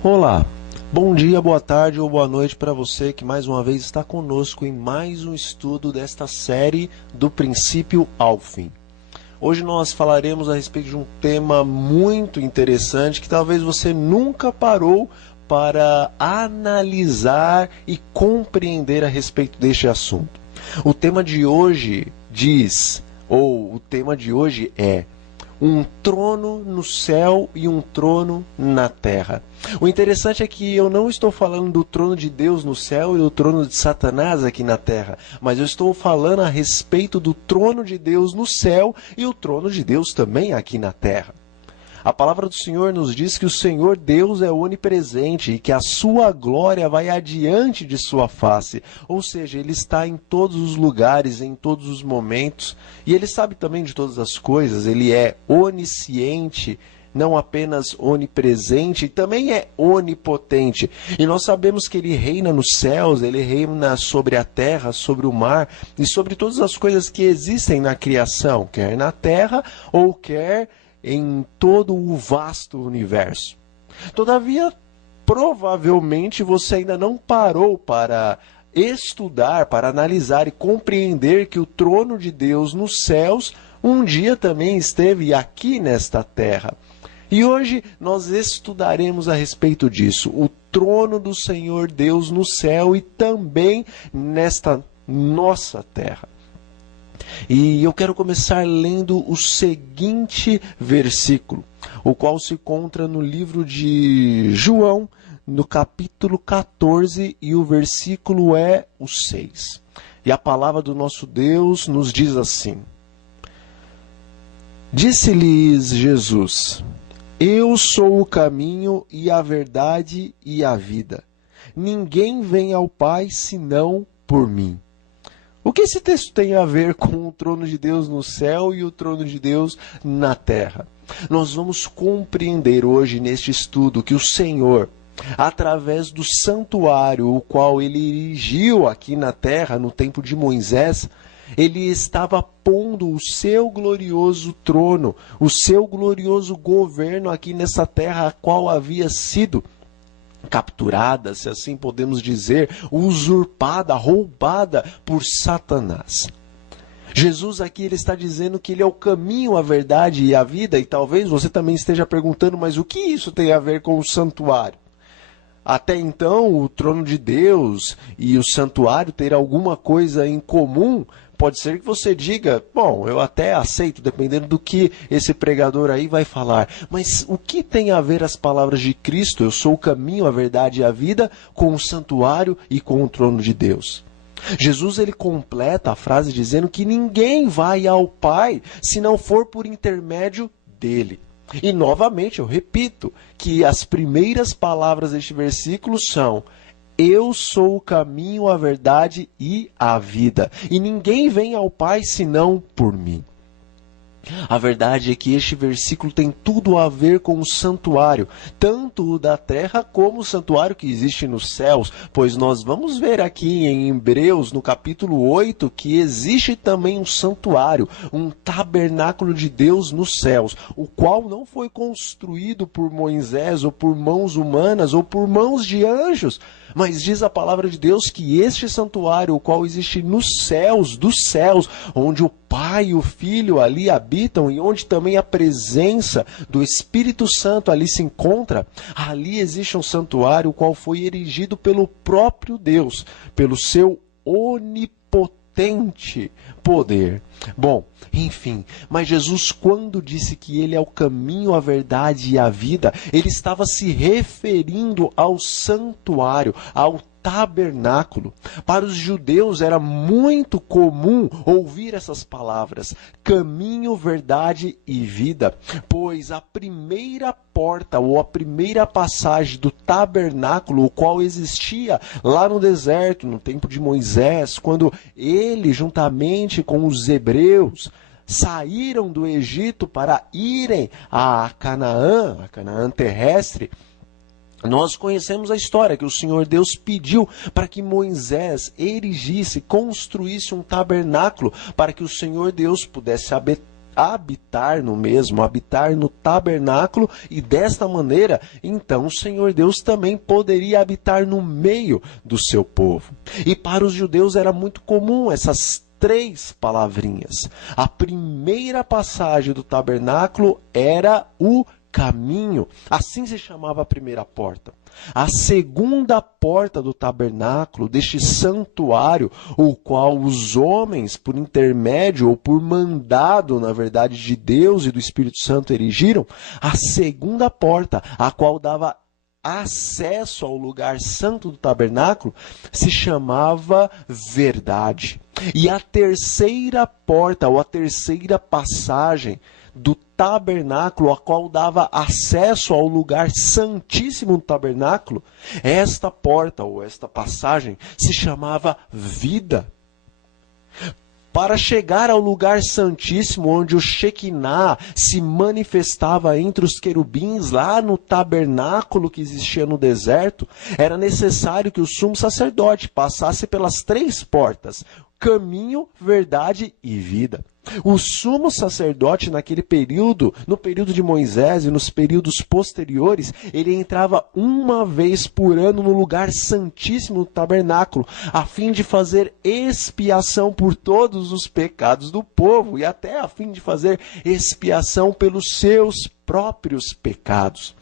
Olá, bom dia, boa tarde ou boa noite para você que mais uma vez está conosco em mais um estudo desta série do princípio ao fim. Hoje nós falaremos a respeito de um tema muito interessante que talvez você nunca parou para analisar e compreender a respeito deste assunto. O tema de hoje é um trono no céu e um trono na terra. O interessante é que eu não estou falando do trono de Deus no céu e do trono de Satanás aqui na terra, mas eu estou falando a respeito do trono de Deus no céu e o trono de Deus também aqui na terra. A palavra do Senhor nos diz que o Senhor Deus é onipresente e que a sua glória vai adiante de sua face. Ou seja, Ele está em todos os lugares, em todos os momentos. E Ele sabe também de todas as coisas. Ele é onisciente, não apenas onipresente, também é onipotente. E nós sabemos que Ele reina nos céus, Ele reina sobre a terra, sobre o mar e sobre todas as coisas que existem na criação, quer na terra ou quer em todo o vasto universo. Todavia, provavelmente você ainda não parou para estudar, para analisar e compreender que o trono de Deus nos céus um dia também esteve aqui nesta terra. E hoje nós estudaremos a respeito disso, o trono do Senhor Deus no céu e também nesta nossa terra. E eu quero começar lendo o seguinte versículo, o qual se encontra no livro de João, no capítulo 14, e o versículo é o 6. E a palavra do nosso Deus nos diz assim: Disse-lhes Jesus: Eu sou o caminho e a verdade e a vida. Ninguém vem ao Pai senão por mim. O que esse texto tem a ver com o trono de Deus no céu e o trono de Deus na terra? Nós vamos compreender hoje neste estudo que o Senhor, através do santuário, o qual ele erigiu aqui na terra no tempo de Moisés, ele estava pondo o seu glorioso trono, o seu glorioso governo aqui nessa terra, a qual havia sido capturada, se assim podemos dizer, usurpada, roubada por Satanás. Jesus aqui ele está dizendo que ele é o caminho, a verdade e a vida, e talvez você também esteja perguntando, mas o que isso tem a ver com o santuário? Até então, o trono de Deus e o santuário ter alguma coisa em comum. Pode ser que você diga, bom, eu até aceito, dependendo do que esse pregador aí vai falar. Mas o que tem a ver as palavras de Cristo, eu sou o caminho, a verdade e a vida, com o santuário e com o trono de Deus? Jesus ele completa a frase dizendo que ninguém vai ao Pai se não for por intermédio dele. E novamente eu repito que as primeiras palavras deste versículo são: Eu sou o caminho, a verdade e a vida. E ninguém vem ao Pai senão por mim. A verdade é que este versículo tem tudo a ver com o santuário, tanto o da terra como o santuário que existe nos céus, pois nós vamos ver aqui em Hebreus, no capítulo 8, que existe também um santuário, um tabernáculo de Deus nos céus, o qual não foi construído por Moisés ou por mãos humanas ou por mãos de anjos, mas diz a palavra de Deus que este santuário, o qual existe nos céus, dos céus, onde o Pai e o Filho ali habitam e onde também a presença do Espírito Santo ali se encontra, ali existe um santuário o qual foi erigido pelo próprio Deus, pelo seu onipotente poder. Bom, enfim, mas Jesus, quando disse que ele é o caminho, a verdade e a vida, ele estava se referindo ao santuário, ao tabernáculo. Para os judeus era muito comum ouvir essas palavras, caminho, verdade e vida, pois a primeira porta ou a primeira passagem do tabernáculo, o qual existia lá no deserto, no tempo de Moisés, quando ele, juntamente com os hebreus, saíram do Egito para irem a Canaã terrestre, nós conhecemos a história que o Senhor Deus pediu para que Moisés erigisse, construísse um tabernáculo para que o Senhor Deus pudesse habitar no mesmo, habitar no tabernáculo, e desta maneira, então o Senhor Deus também poderia habitar no meio do seu povo. E para os judeus era muito comum essas 3 palavrinhas. A primeira passagem do tabernáculo era o caminho, assim se chamava a primeira porta. A segunda porta do tabernáculo, deste santuário, o qual os homens, por intermédio ou por mandado, na verdade, de Deus e do Espírito Santo erigiram, a segunda porta, a qual dava acesso ao lugar santo do tabernáculo, se chamava verdade. E a terceira porta, ou a terceira passagem do tabernáculo, a qual dava acesso ao lugar santíssimo do tabernáculo, esta porta, ou esta passagem, se chamava vida. Para chegar ao lugar santíssimo, onde o Shekinah se manifestava entre os querubins, lá no tabernáculo que existia no deserto, era necessário que o sumo sacerdote passasse pelas 3 portas: caminho, verdade e vida. O sumo sacerdote naquele período, no período de Moisés e nos períodos posteriores, ele entrava uma vez por ano no lugar santíssimo do tabernáculo, a fim de fazer expiação por todos os pecados do povo e até a fim de fazer expiação pelos seus próprios pecados.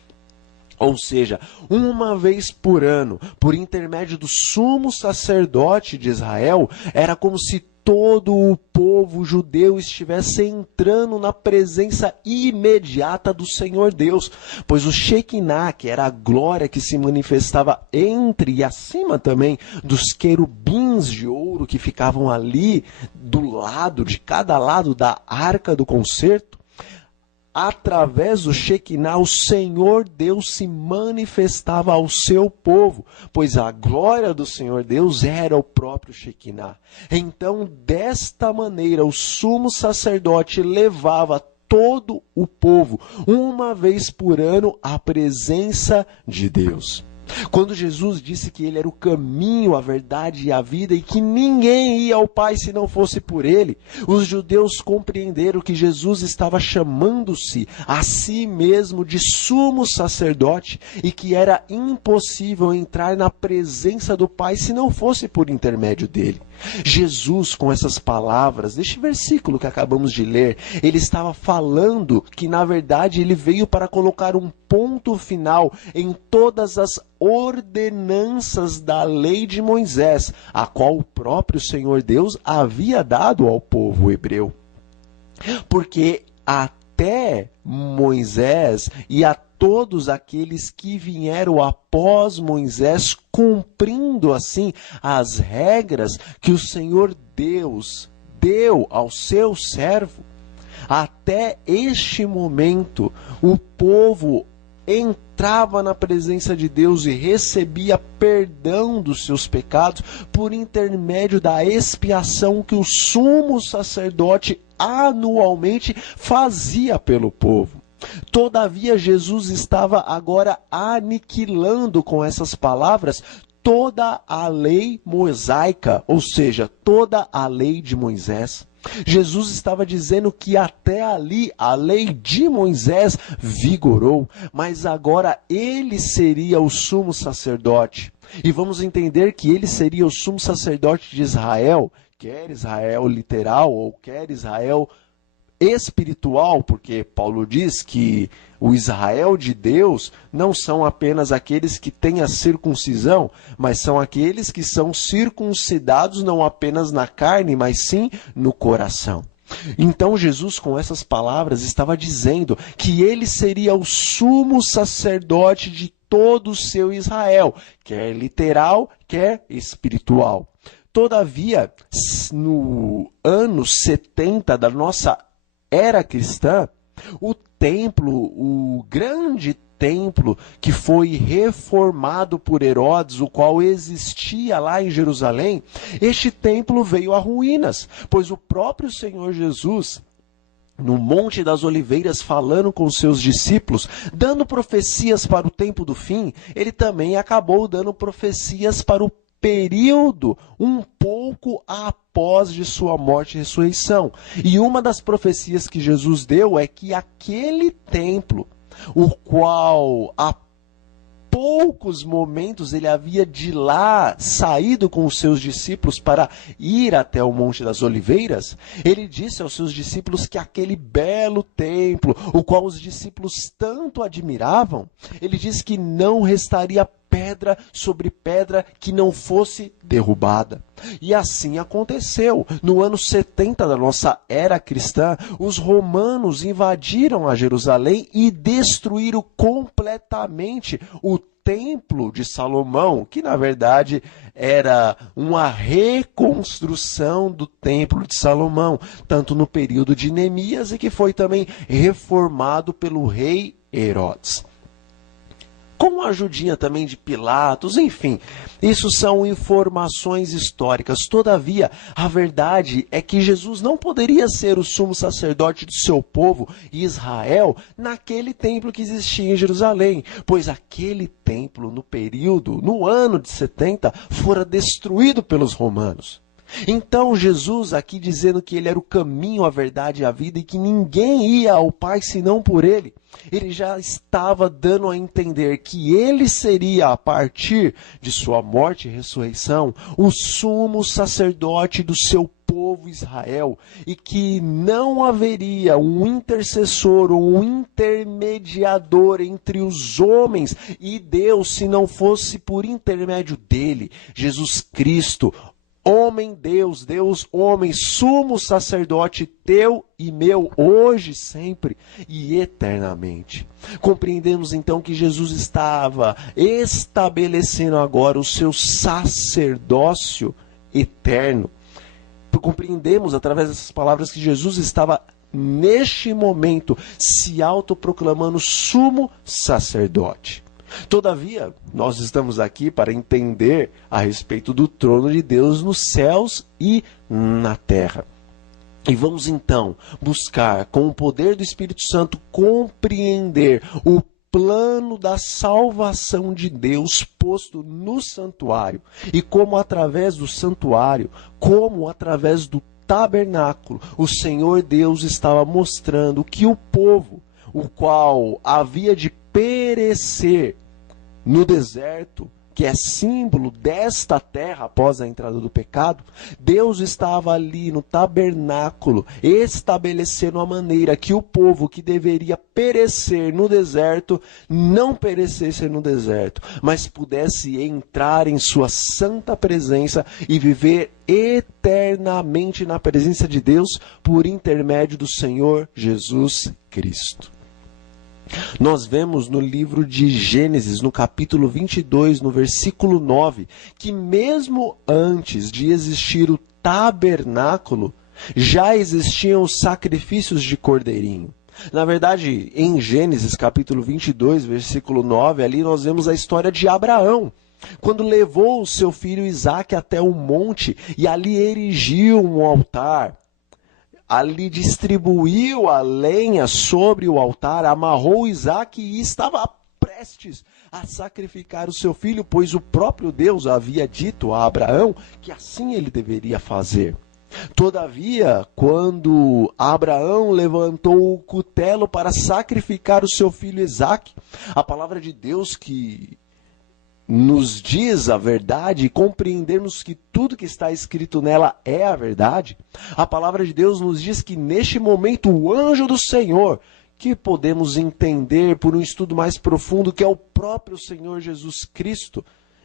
Ou seja, uma vez por ano, por intermédio do sumo sacerdote de Israel, era como se todo o povo judeu estivesse entrando na presença imediata do Senhor Deus, pois o Shekinah, que era a glória que se manifestava entre e acima também dos querubins de ouro que ficavam ali do lado, de cada lado da arca do concerto, através do Shekinah, o Senhor Deus se manifestava ao seu povo, pois a glória do Senhor Deus era o próprio Shekinah. Então, desta maneira, o sumo sacerdote levava todo o povo, uma vez por ano, à presença de Deus. Quando Jesus disse que ele era o caminho, a verdade e a vida e que ninguém ia ao Pai se não fosse por ele, os judeus compreenderam que Jesus estava chamando-se a si mesmo de sumo sacerdote e que era impossível entrar na presença do Pai se não fosse por intermédio dele. Jesus, com essas palavras, deste versículo que acabamos de ler, ele estava falando que, na verdade, ele veio para colocar um ponto final em todas as ordenanças da lei de Moisés, a qual o próprio Senhor Deus havia dado ao povo hebreu. Porque até Moisés e a todos aqueles que vieram após Moisés, cumprindo assim as regras que o Senhor Deus deu ao seu servo, até este momento o povo entrava na presença de Deus e recebia perdão dos seus pecados por intermédio da expiação que o sumo sacerdote anualmente fazia pelo povo. Todavia, Jesus estava agora aniquilando com essas palavras toda a lei mosaica, ou seja, toda a lei de Moisés. Jesus estava dizendo que até ali a lei de Moisés vigorou, mas agora ele seria o sumo sacerdote. E vamos entender que ele seria o sumo sacerdote de Israel, quer Israel literal ou quer Israel espiritual, porque Paulo diz que o Israel de Deus não são apenas aqueles que têm a circuncisão, mas são aqueles que são circuncidados não apenas na carne, mas sim no coração. Então Jesus, com essas palavras, estava dizendo que ele seria o sumo sacerdote de todo o seu Israel, quer literal, quer espiritual. Todavia, no ano 70 da nossa era cristã, o templo, o grande templo que foi reformado por Herodes, o qual existia lá em Jerusalém, este templo veio a ruínas, pois o próprio Senhor Jesus, no Monte das Oliveiras, falando com seus discípulos, dando profecias para o tempo do fim, ele também acabou dando profecias para o período um pouco após de sua morte e ressurreição. E uma das profecias que Jesus deu é que aquele templo, o qual há poucos momentos ele havia de lá saído com os seus discípulos para ir até o Monte das Oliveiras, ele disse aos seus discípulos que aquele belo templo, o qual os discípulos tanto admiravam, ele disse que não restaria pedra sobre pedra que não fosse derrubada. E assim aconteceu. No ano 70 da nossa era cristã, os romanos invadiram a Jerusalém e destruíram completamente o Templo de Salomão, que na verdade era uma reconstrução do Templo de Salomão, tanto no período de Neemias e que foi também reformado pelo rei Herodes. Com a ajudinha também de Pilatos, enfim, isso são informações históricas. Todavia, a verdade é que Jesus não poderia ser o sumo sacerdote do seu povo, Israel, naquele templo que existia em Jerusalém, pois aquele templo, no ano de 70, fora destruído pelos romanos. Então Jesus aqui dizendo que ele era o caminho, a verdade e a vida e que ninguém ia ao Pai senão por ele, ele já estava dando a entender que ele seria, a partir de sua morte e ressurreição, o sumo sacerdote do seu povo Israel e que não haveria um intercessor ou um intermediador entre os homens e Deus se não fosse por intermédio dele, Jesus Cristo, homem Deus, Deus homem, sumo sacerdote teu e meu, hoje, sempre e eternamente. Compreendemos então que Jesus estava estabelecendo agora o seu sacerdócio eterno. Compreendemos através dessas palavras que Jesus estava neste momento se autoproclamando sumo sacerdote. Todavia, nós estamos aqui para entender a respeito do trono de Deus nos céus e na terra. E vamos então buscar, com o poder do Espírito Santo, compreender o plano da salvação de Deus posto no santuário. E como através do santuário, como através do tabernáculo, o Senhor Deus estava mostrando que o povo, o qual havia de perecer no deserto, que é símbolo desta terra após a entrada do pecado, Deus estava ali no tabernáculo estabelecendo a maneira que o povo que deveria perecer no deserto não perecesse no deserto, mas pudesse entrar em sua santa presença e viver eternamente na presença de Deus por intermédio do Senhor Jesus Cristo. Nós vemos no livro de Gênesis, no capítulo 22, no versículo 9, que mesmo antes de existir o tabernáculo, já existiam os sacrifícios de cordeirinho. Na verdade, em Gênesis, capítulo 22, versículo 9, ali nós vemos a história de Abraão, quando levou o seu filho Isaque até um monte e ali erigiu um altar. Ali distribuiu a lenha sobre o altar, amarrou Isaque e estava prestes a sacrificar o seu filho, pois o próprio Deus havia dito a Abraão que assim ele deveria fazer. Todavia, quando Abraão levantou o cutelo para sacrificar o seu filho Isaque, a palavra de Deus que nos diz a verdade e compreendermos que tudo que está escrito nela é a verdade, a palavra de Deus nos diz que neste momento o anjo do Senhor, que podemos entender por um estudo mais profundo, que é o próprio Senhor Jesus Cristo,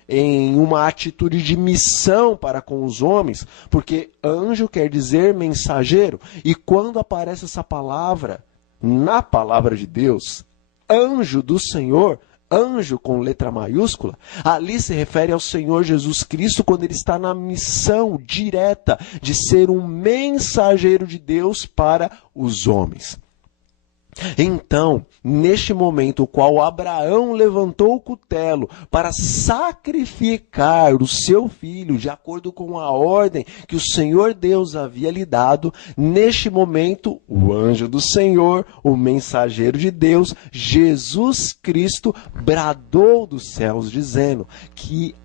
em uma atitude de missão para com os homens, porque anjo quer dizer mensageiro, e quando aparece essa palavra na palavra de Deus, anjo do Senhor, anjo com letra maiúscula, ali se refere ao Senhor Jesus Cristo quando ele está na missão direta de ser um mensageiro de Deus para os homens. Então, neste momento, o qual Abraão levantou o cutelo para sacrificar o seu filho, de acordo com a ordem que o Senhor Deus havia lhe dado, neste momento, o anjo do Senhor, o mensageiro de Deus, Jesus Cristo, bradou dos céus, dizendo que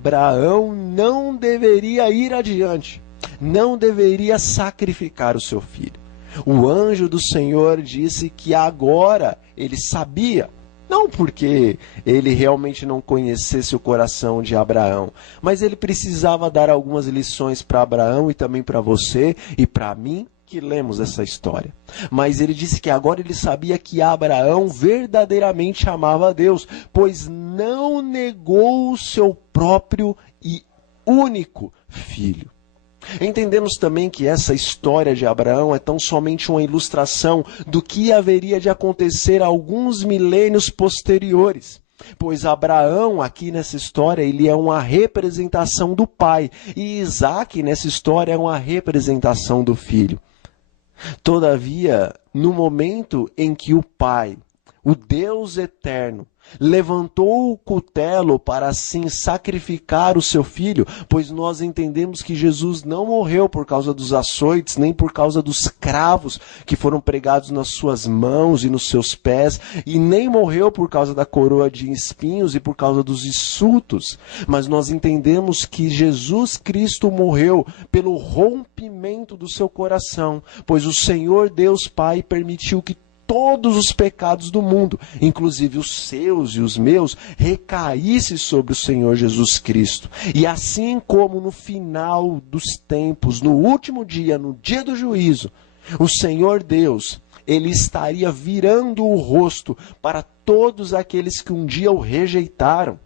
Abraão não deveria ir adiante, não deveria sacrificar o seu filho. O anjo do Senhor disse que agora ele sabia, não porque ele realmente não conhecesse o coração de Abraão, mas ele precisava dar algumas lições para Abraão e também para você e para mim, que lemos essa história. Mas ele disse que agora ele sabia que Abraão verdadeiramente amava a Deus, pois não negou o seu próprio e único filho. Entendemos também que essa história de Abraão é tão somente uma ilustração do que haveria de acontecer alguns milênios posteriores. Pois Abraão, aqui nessa história, ele é uma representação do pai, e Isaac, nessa história, é uma representação do filho. Todavia, no momento em que o Pai, o Deus eterno, levantou o cutelo para assim sacrificar o seu filho, pois nós entendemos que Jesus não morreu por causa dos açoites, nem por causa dos cravos que foram pregados nas suas mãos e nos seus pés, e nem morreu por causa da coroa de espinhos e por causa dos insultos, mas nós entendemos que Jesus Cristo morreu pelo rompimento do seu coração, pois o Senhor Deus Pai permitiu que todos os pecados do mundo, inclusive os seus e os meus, recaísse sobre o Senhor Jesus Cristo. E assim como no final dos tempos, no último dia, no dia do juízo, o Senhor Deus, ele estaria virando o rosto para todos aqueles que um dia o rejeitaram.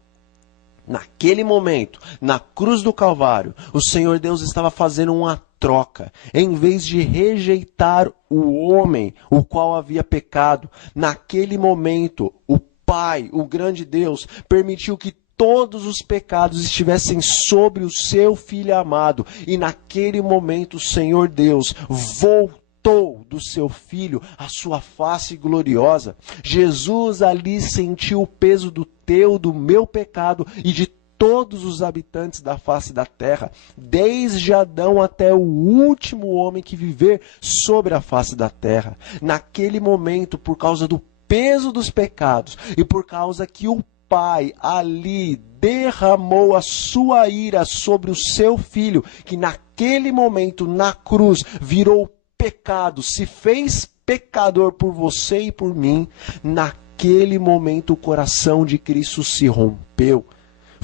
Naquele momento, na cruz do Calvário, o Senhor Deus estava fazendo uma troca. Em vez de rejeitar o homem, o qual havia pecado, naquele momento, o Pai, o grande Deus, permitiu que todos os pecados estivessem sobre o seu Filho amado. E naquele momento, o Senhor Deus voltou do seu Filho a sua face gloriosa. Jesus ali sentiu o peso do teu, do meu pecado e de todos os habitantes da face da terra, desde Adão até o último homem que viver sobre a face da terra. Naquele momento, por causa do peso dos pecados e por causa que o Pai ali derramou a sua ira sobre o seu Filho, que naquele momento na cruz virou pecado, se fez pecador por você e por mim, naquele momento o coração de Cristo se rompeu.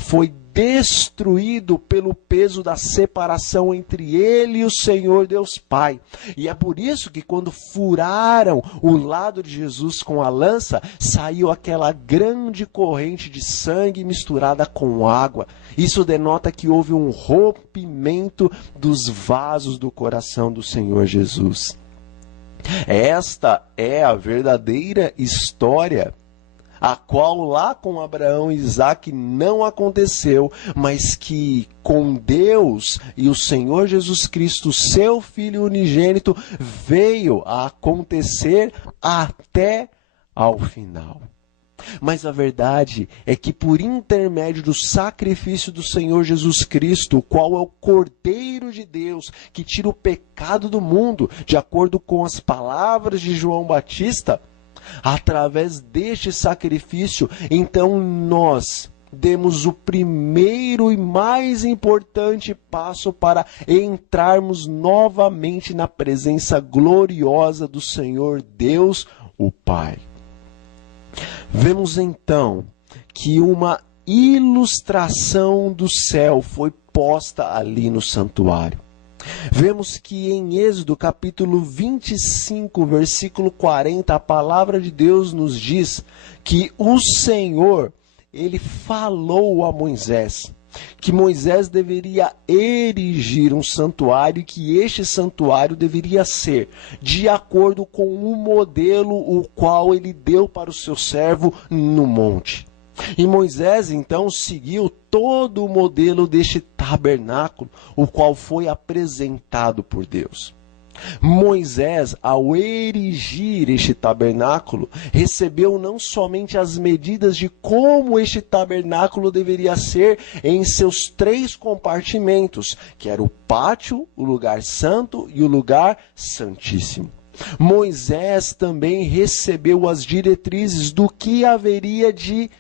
Foi destruído pelo peso da separação entre ele e o Senhor Deus Pai. E é por isso que quando furaram o lado de Jesus com a lança, saiu aquela grande corrente de sangue misturada com água. Isso denota que houve um rompimento dos vasos do coração do Senhor Jesus. Esta é a verdadeira história, a qual lá com Abraão e Isaac não aconteceu, mas que com Deus e o Senhor Jesus Cristo, seu Filho unigênito, veio a acontecer até ao final. Mas a verdade é que por intermédio do sacrifício do Senhor Jesus Cristo, o qual é o Cordeiro de Deus, que tira o pecado do mundo, de acordo com as palavras de João Batista, através deste sacrifício, então nós demos o primeiro e mais importante passo para entrarmos novamente na presença gloriosa do Senhor Deus, o Pai. Vemos então que uma ilustração do céu foi posta ali no santuário. Vemos que em Êxodo capítulo 25, versículo 40, a palavra de Deus nos diz que o Senhor, ele falou a Moisés que Moisés deveria erigir um santuário e que este santuário deveria ser de acordo com o modelo o qual ele deu para o seu servo no monte. E Moisés então seguiu todo o modelo deste tabernáculo, o qual foi apresentado por Deus. Moisés, ao erigir este tabernáculo, recebeu não somente as medidas de como este tabernáculo deveria ser em seus 3 compartimentos, que era o pátio, o lugar santo e o lugar santíssimo. Moisés também recebeu as diretrizes do que haveria de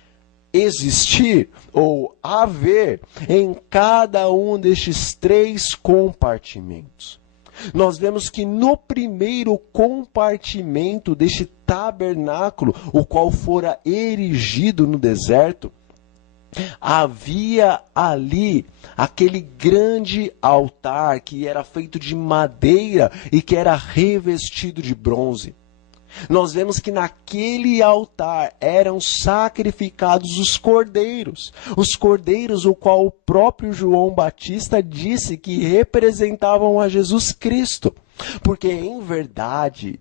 existir ou haver em cada um destes 3 compartimentos. Nós vemos que no primeiro compartimento deste tabernáculo, o qual fora erigido no deserto, havia ali aquele grande altar que era feito de madeira e que era revestido de bronze. Nós vemos que naquele altar eram sacrificados os cordeiros o qual o próprio João Batista disse que representavam a Jesus Cristo. Porque em verdade,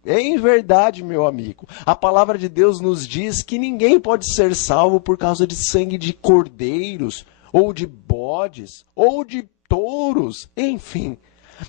meu amigo, a palavra de Deus nos diz que ninguém pode ser salvo por causa de sangue de cordeiros, ou de bodes, ou de touros, enfim.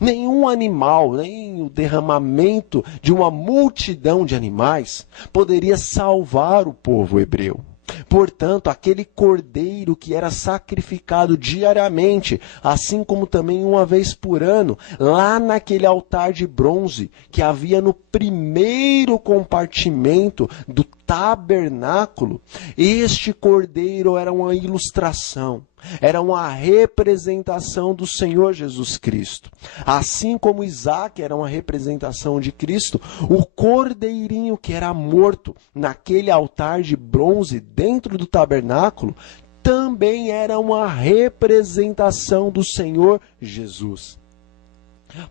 Nenhum animal, nem o derramamento de uma multidão de animais poderia salvar o povo hebreu. Portanto, aquele cordeiro que era sacrificado diariamente, assim como também uma vez por ano, lá naquele altar de bronze que havia no primeiro compartimento do tabernáculo, este cordeiro era uma ilustração. Era uma representação do Senhor Jesus Cristo. Assim como Isaac era uma representação de Cristo, o cordeirinho que era morto naquele altar de bronze dentro do tabernáculo também era uma representação do Senhor Jesus.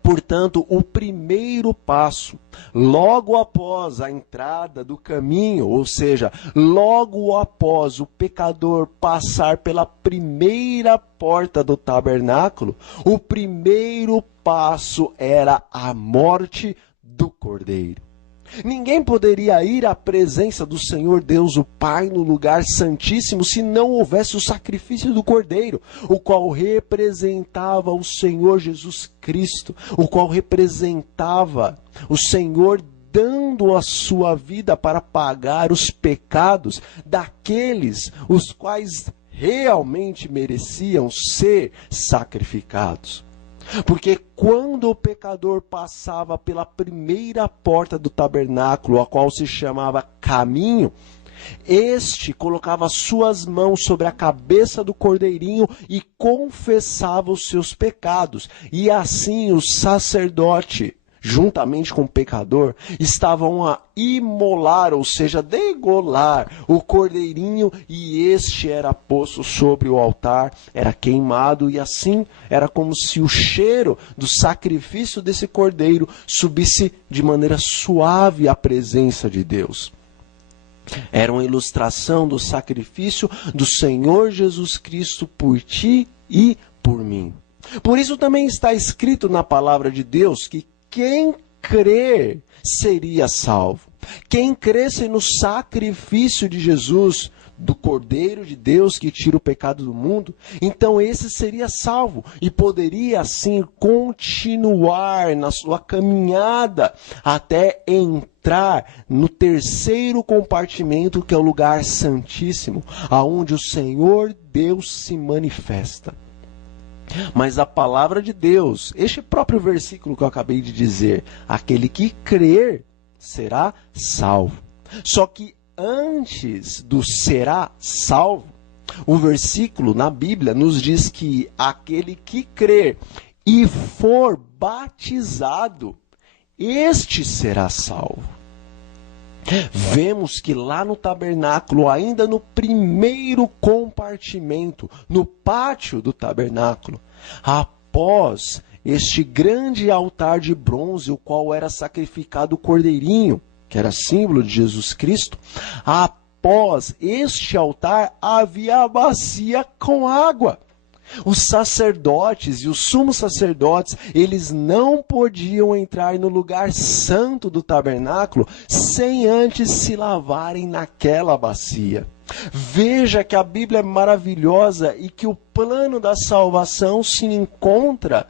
Portanto, o primeiro passo, logo após a entrada do caminho, ou seja, logo após o pecador passar pela primeira porta do tabernáculo, o primeiro passo era a morte do cordeiro. Ninguém poderia ir à presença do Senhor Deus, o Pai, no lugar santíssimo, se não houvesse o sacrifício do Cordeiro, o qual representava o Senhor Jesus Cristo, o qual representava o Senhor dando a sua vida para pagar os pecados daqueles os quais realmente mereciam ser sacrificados. Porque quando o pecador passava pela primeira porta do tabernáculo, a qual se chamava caminho, este colocava suas mãos sobre a cabeça do cordeirinho e confessava os seus pecados. E assim o sacerdote, juntamente com o pecador, estavam a imolar, ou seja, degolar o cordeirinho, e este era posto sobre o altar, era queimado, e assim era como se o cheiro do sacrifício desse cordeiro subisse de maneira suave à presença de Deus. Era uma ilustração do sacrifício do Senhor Jesus Cristo por ti e por mim. Por isso também está escrito na palavra de Deus que quem crer seria salvo. Quem cresce no sacrifício de Jesus, do Cordeiro de Deus que tira o pecado do mundo, então esse seria salvo e poderia assim continuar na sua caminhada até entrar no terceiro compartimento, que é o lugar santíssimo, aonde o Senhor Deus se manifesta. Mas a palavra de Deus, este próprio versículo que eu acabei de dizer, aquele que crer será salvo. Só que antes do será salvo, o versículo na Bíblia nos diz que aquele que crer e for batizado, este será salvo. Vemos que lá no tabernáculo, ainda no primeiro compartimento, no pátio do tabernáculo, após este grande altar de bronze, o qual era sacrificado o cordeirinho, que era símbolo de Jesus Cristo, após este altar havia a bacia com água. Os sacerdotes e os sumos sacerdotes, eles não podiam entrar no lugar santo do tabernáculo sem antes se lavarem naquela bacia. Veja que a Bíblia é maravilhosa e que o plano da salvação se encontra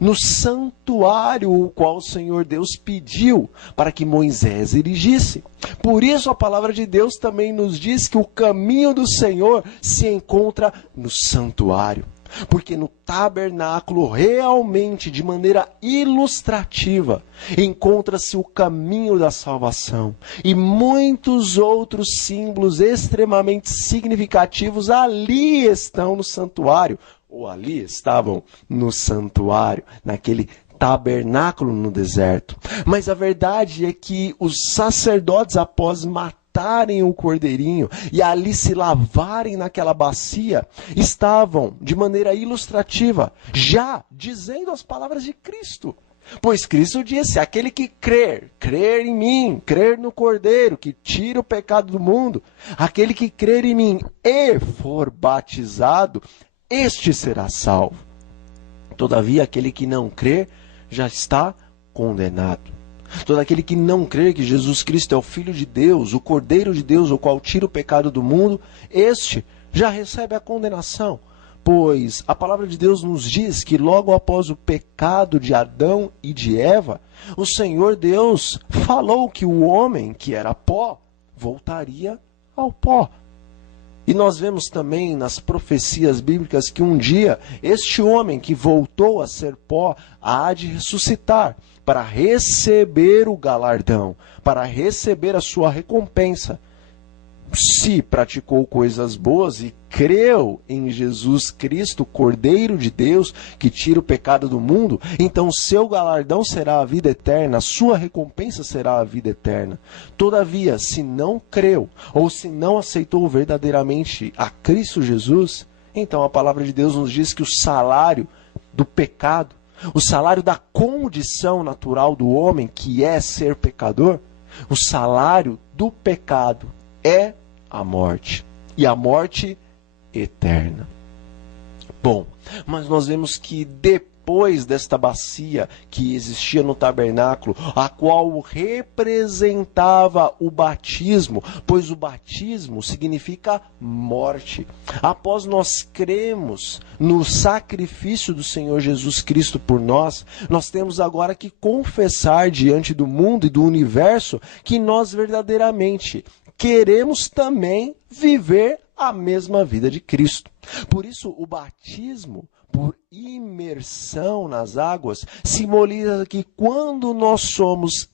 no santuário o qual o Senhor Deus pediu para que Moisés erigisse. Por isso a palavra de Deus também nos diz que o caminho do Senhor se encontra no santuário. Porque no tabernáculo, realmente, de maneira ilustrativa, encontra-se o caminho da salvação. E muitos outros símbolos extremamente significativos ali estão no santuário, ou ali estavam no santuário, naquele tabernáculo no deserto. Mas a verdade é que os sacerdotes, após matarem o cordeirinho e ali se lavarem naquela bacia, estavam, de maneira ilustrativa, já dizendo as palavras de Cristo. Pois Cristo disse: aquele que crer em mim, crer no Cordeiro, que tira o pecado do mundo, aquele que crer em mim e for batizado, este será salvo. Todavia, aquele que não crer já está condenado. Todo aquele que não crer que Jesus Cristo é o Filho de Deus, o Cordeiro de Deus, o qual tira o pecado do mundo, este já recebe a condenação. Pois a palavra de Deus nos diz que logo após o pecado de Adão e de Eva, o Senhor Deus falou que o homem, que era pó, voltaria ao pó. E nós vemos também nas profecias bíblicas que um dia este homem que voltou a ser pó há de ressuscitar para receber o galardão, para receber a sua recompensa. Se praticou coisas boas e creu em Jesus Cristo, Cordeiro de Deus, que tira o pecado do mundo, então seu galardão será a vida eterna, a sua recompensa será a vida eterna. Todavia, se não creu, ou se não aceitou verdadeiramente a Cristo Jesus, então a palavra de Deus nos diz que o salário do pecado, o salário da condição natural do homem, que é ser pecador, o salário do pecado é a morte, e a morte eterna. Bom, mas nós vemos que depois desta bacia que existia no tabernáculo, a qual representava o batismo, pois o batismo significa morte. Após nós cremos no sacrifício do Senhor Jesus Cristo por nós, nós temos agora que confessar diante do mundo e do universo que nós verdadeiramente queremos também viver a mesma vida de Cristo. Por isso, o batismo por imersão nas águas simboliza que quando nós somos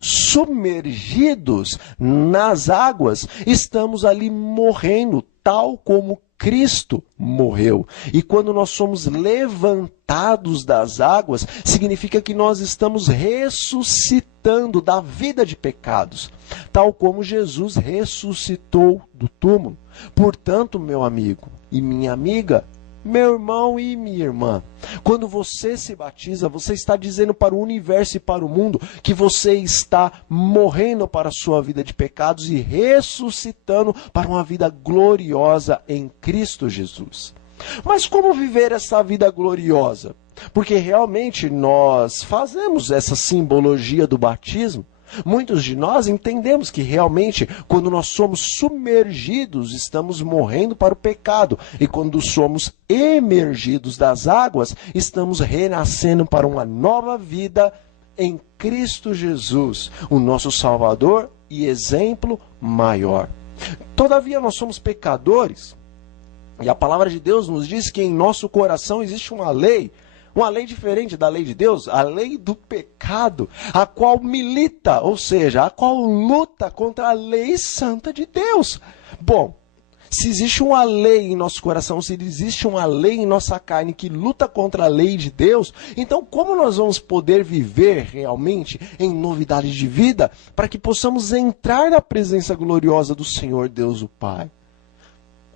submergidos nas águas, estamos ali morrendo, tal como Cristo morreu. E quando nós somos levantados das águas, significa que nós estamos ressuscitando da vida de pecados, tal como Jesus ressuscitou do túmulo. Portanto, meu amigo e minha amiga, meu irmão e minha irmã, quando você se batiza, você está dizendo para o universo e para o mundo que você está morrendo para a sua vida de pecados e ressuscitando para uma vida gloriosa em Cristo Jesus. Mas como viver essa vida gloriosa? Porque realmente nós fazemos essa simbologia do batismo. Muitos de nós entendemos que realmente quando nós somos submergidos, estamos morrendo para o pecado. E quando somos emergidos das águas, estamos renascendo para uma nova vida em Cristo Jesus, o nosso Salvador e exemplo maior. Todavia nós somos pecadores. E a palavra de Deus nos diz que em nosso coração existe uma lei diferente da lei de Deus, a lei do pecado, a qual milita, ou seja, a qual luta contra a lei santa de Deus. Bom, se existe uma lei em nosso coração, se existe uma lei em nossa carne que luta contra a lei de Deus, então como nós vamos poder viver realmente em novidade de vida para que possamos entrar na presença gloriosa do Senhor Deus o Pai?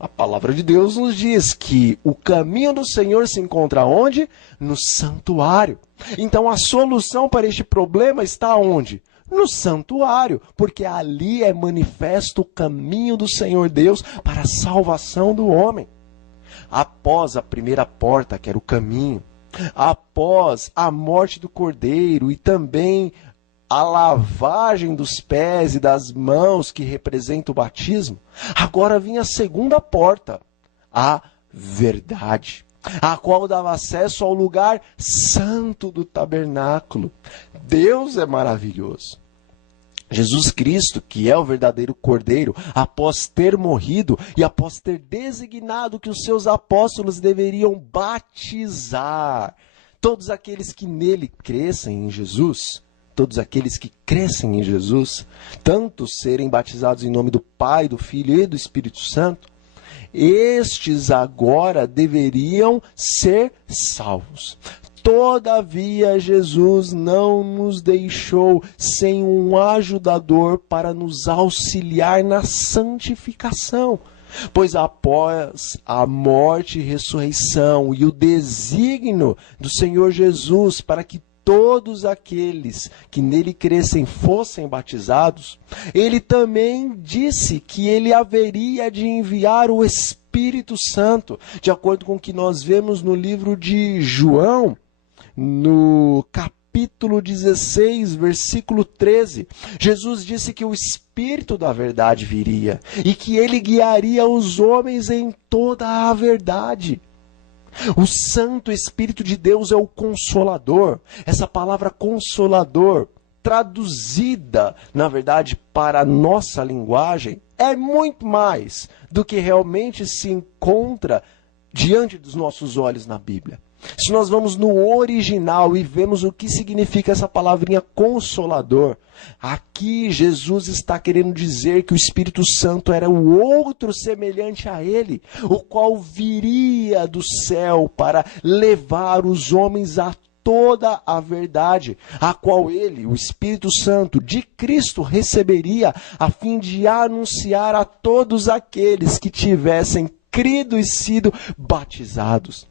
A palavra de Deus nos diz que o caminho do Senhor se encontra onde? No santuário. Então a solução para este problema está onde? No santuário, porque ali é manifesto o caminho do Senhor Deus para a salvação do homem. Após a primeira porta, que era o caminho, após a morte do Cordeiro e também a lavagem dos pés e das mãos que representa o batismo, agora vinha a segunda porta, a verdade, a qual dava acesso ao lugar santo do tabernáculo. Deus é maravilhoso. Jesus Cristo, que é o verdadeiro Cordeiro, após ter morrido e após ter designado que os seus apóstolos deveriam batizar todos aqueles que nele crescem em Jesus, todos aqueles que crescem em Jesus, tanto serem batizados em nome do Pai, do Filho e do Espírito Santo, estes agora deveriam ser salvos. Todavia, Jesus não nos deixou sem um ajudador para nos auxiliar na santificação. Pois após a morte e ressurreição e o desígnio do Senhor Jesus para que todos aqueles que nele crescem fossem batizados, ele também disse que ele haveria de enviar o Espírito Santo, de acordo com o que nós vemos no livro de João, no capítulo 16, versículo 13, Jesus disse que o Espírito da verdade viria e que ele guiaria os homens em toda a verdade. O Santo Espírito de Deus é o Consolador. Essa palavra Consolador, traduzida, na verdade, para a nossa linguagem, é muito mais do que realmente se encontra diante dos nossos olhos na Bíblia. Se nós vamos no original e vemos o que significa essa palavrinha Consolador, aqui Jesus está querendo dizer que o Espírito Santo era o outro semelhante a ele, o qual viria do céu para levar os homens a toda a verdade, a qual ele, o Espírito Santo de Cristo, receberia a fim de anunciar a todos aqueles que tivessem crido e sido batizados.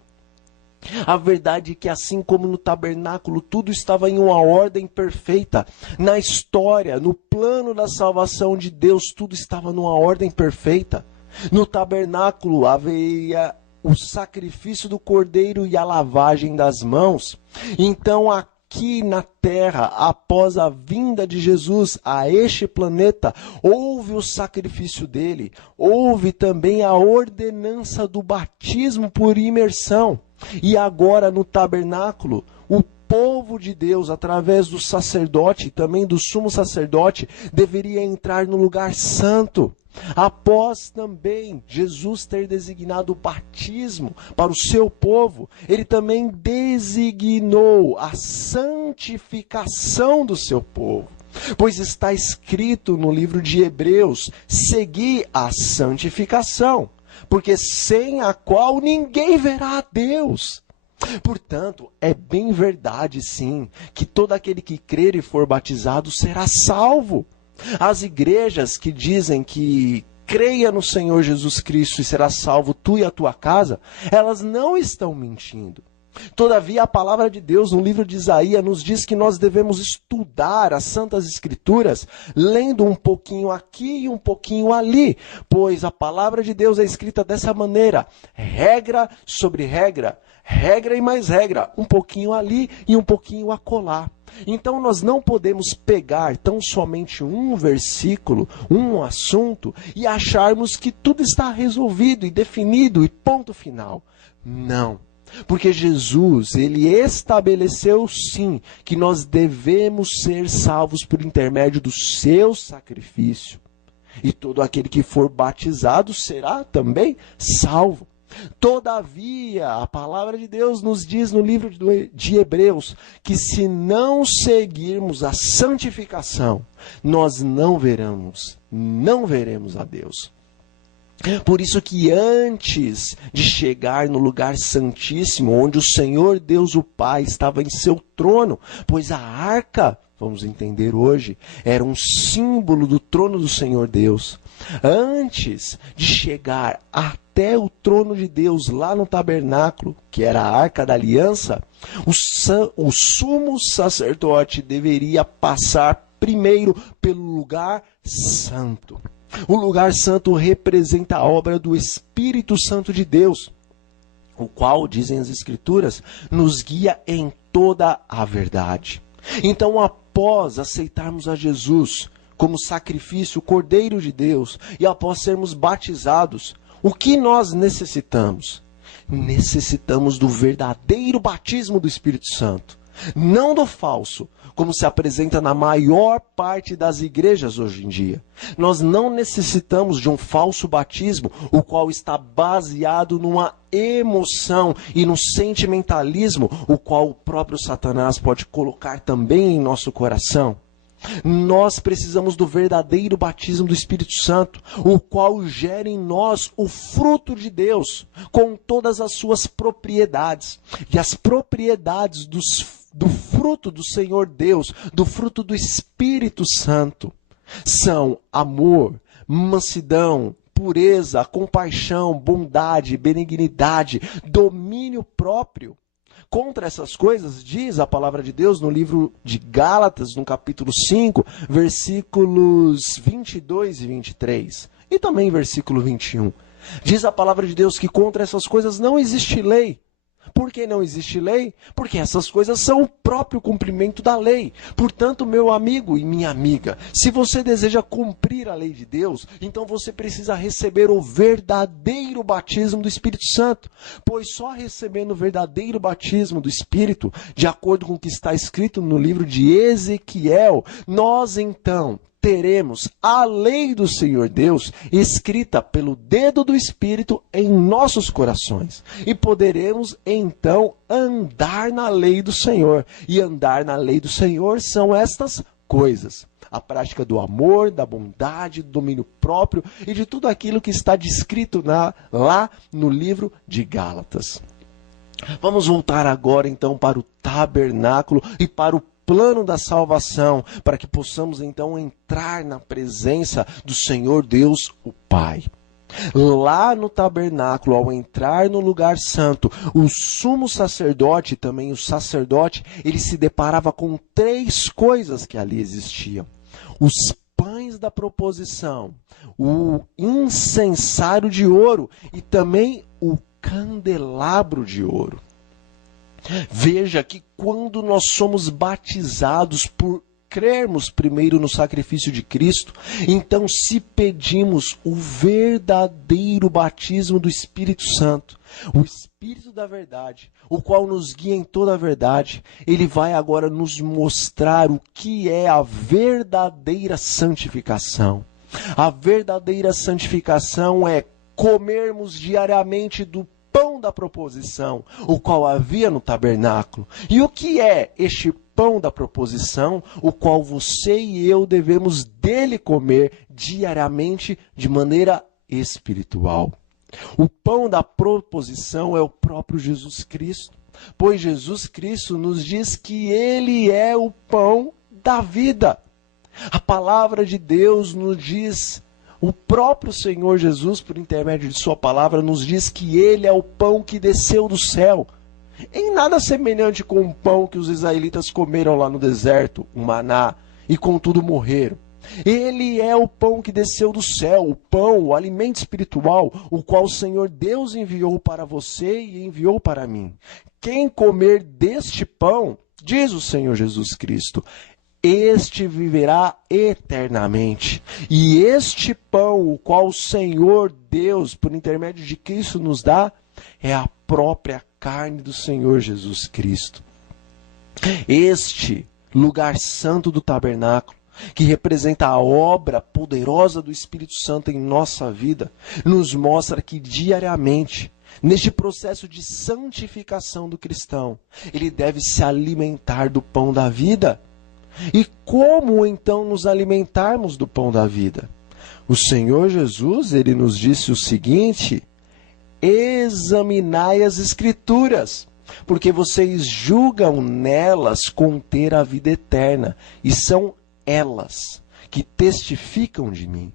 A verdade é que assim como no tabernáculo tudo estava em uma ordem perfeita, na história, no plano da salvação de Deus, tudo estava numa ordem perfeita. No tabernáculo havia o sacrifício do cordeiro e a lavagem das mãos. Então aqui na terra, após a vinda de Jesus a este planeta, houve o sacrifício dele, houve também a ordenança do batismo por imersão. E agora no tabernáculo, o povo de Deus, através do sacerdote e também do sumo sacerdote, deveria entrar no lugar santo. Após também Jesus ter designado o batismo para o seu povo, ele também designou a santificação do seu povo. Pois está escrito no livro de Hebreus: segui a santificação, porque sem a qual ninguém verá a Deus. Portanto, é bem verdade, sim, que todo aquele que crer e for batizado será salvo. As igrejas que dizem que creia no Senhor Jesus Cristo e será salvo tu e a tua casa, elas não estão mentindo. Todavia, a palavra de Deus no livro de Isaías nos diz que nós devemos estudar as Santas Escrituras, lendo um pouquinho aqui e um pouquinho ali, pois a palavra de Deus é escrita dessa maneira: regra sobre regra, regra e mais regra, um pouquinho ali e um pouquinho acolá. Então nós não podemos pegar tão somente um versículo, um assunto, e acharmos que tudo está resolvido e definido e ponto final. Não. Porque Jesus, ele estabeleceu sim que nós devemos ser salvos por intermédio do seu sacrifício. E todo aquele que for batizado será também salvo. Todavia, a palavra de Deus nos diz no livro de Hebreus que se não seguirmos a santificação, nós não veremos a Deus. Por isso que antes de chegar no lugar santíssimo, onde o Senhor Deus o Pai estava em seu trono, pois a arca, vamos entender hoje, era um símbolo do trono do Senhor Deus. Antes de chegar até o trono de Deus lá no tabernáculo, que era a arca da aliança, o sumo sacerdote deveria passar primeiro pelo lugar santo. O lugar santo representa a obra do Espírito Santo de Deus, o qual, dizem as Escrituras, nos guia em toda a verdade. Então, após aceitarmos a Jesus como sacrifício, o Cordeiro de Deus, e após sermos batizados, o que nós necessitamos? Necessitamos do verdadeiro batismo do Espírito Santo. não do falso, como se apresenta na maior parte das igrejas hoje em dia. Nós não necessitamos de um falso batismo, o qual está baseado numa emoção e no sentimentalismo, o qual o próprio Satanás pode colocar também em nosso coração. Nós precisamos do verdadeiro batismo do Espírito Santo, o qual gera em nós o fruto de Deus, com todas as suas propriedades. E as propriedades do fruto do Senhor Deus, do fruto do Espírito Santo, são amor, mansidão, pureza, compaixão, bondade, benignidade, domínio próprio. Contra essas coisas, diz a palavra de Deus no livro de Gálatas, no capítulo 5, versículos 22 e 23, e também versículo 21. Diz a palavra de Deus que contra essas coisas não existe lei. Por que não existe lei? Porque essas coisas são o próprio cumprimento da lei. Portanto, meu amigo e minha amiga, se você deseja cumprir a lei de Deus, então você precisa receber o verdadeiro batismo do Espírito Santo. Pois só recebendo o verdadeiro batismo do Espírito, de acordo com o que está escrito no livro de Ezequiel, nós então teremos a lei do Senhor Deus escrita pelo dedo do Espírito em nossos corações. E poderemos então andar na lei do Senhor. E andar na lei do Senhor são estas coisas: a prática do amor, da bondade, do domínio próprio e de tudo aquilo que está descrito lá no livro de Gálatas. Vamos voltar agora então para o tabernáculo e para o plano da salvação, para que possamos então entrar na presença do Senhor Deus, o Pai. Lá no tabernáculo, ao entrar no lugar santo, o sumo sacerdote, também o sacerdote, ele se deparava com 3 coisas que ali existiam: os pães da proposição, o incensário de ouro e também o candelabro de ouro. Veja que quando nós somos batizados por crermos primeiro no sacrifício de Cristo, então se pedimos o verdadeiro batismo do Espírito Santo, o Espírito da verdade, o qual nos guia em toda a verdade, ele vai agora nos mostrar o que é a verdadeira santificação. A verdadeira santificação é comermos diariamente do pão da proposição, o qual havia no tabernáculo. E o que é este pão da proposição, o qual você e eu devemos dele comer diariamente de maneira espiritual? O pão da proposição é o próprio Jesus Cristo, pois Jesus Cristo nos diz que ele é o pão da vida. A palavra de Deus nos diz, o próprio Senhor Jesus, por intermédio de sua palavra, nos diz que ele é o pão que desceu do céu. Em nada semelhante com o pão que os israelitas comeram lá no deserto, o maná, e contudo morreram. Ele é o pão que desceu do céu, o pão, o alimento espiritual, o qual o Senhor Deus enviou para você e enviou para mim. Quem comer deste pão, diz o Senhor Jesus Cristo, este viverá eternamente. E este pão, o qual o Senhor Deus, por intermédio de Cristo, nos dá, é a própria carne do Senhor Jesus Cristo. Este lugar santo do tabernáculo, que representa a obra poderosa do Espírito Santo em nossa vida, nos mostra que diariamente, neste processo de santificação do cristão, ele deve se alimentar do pão da vida. E como então nos alimentarmos do pão da vida? O Senhor Jesus, ele nos disse o seguinte: examinai as Escrituras, porque vocês julgam nelas conter a vida eterna, e são elas que testificam de mim.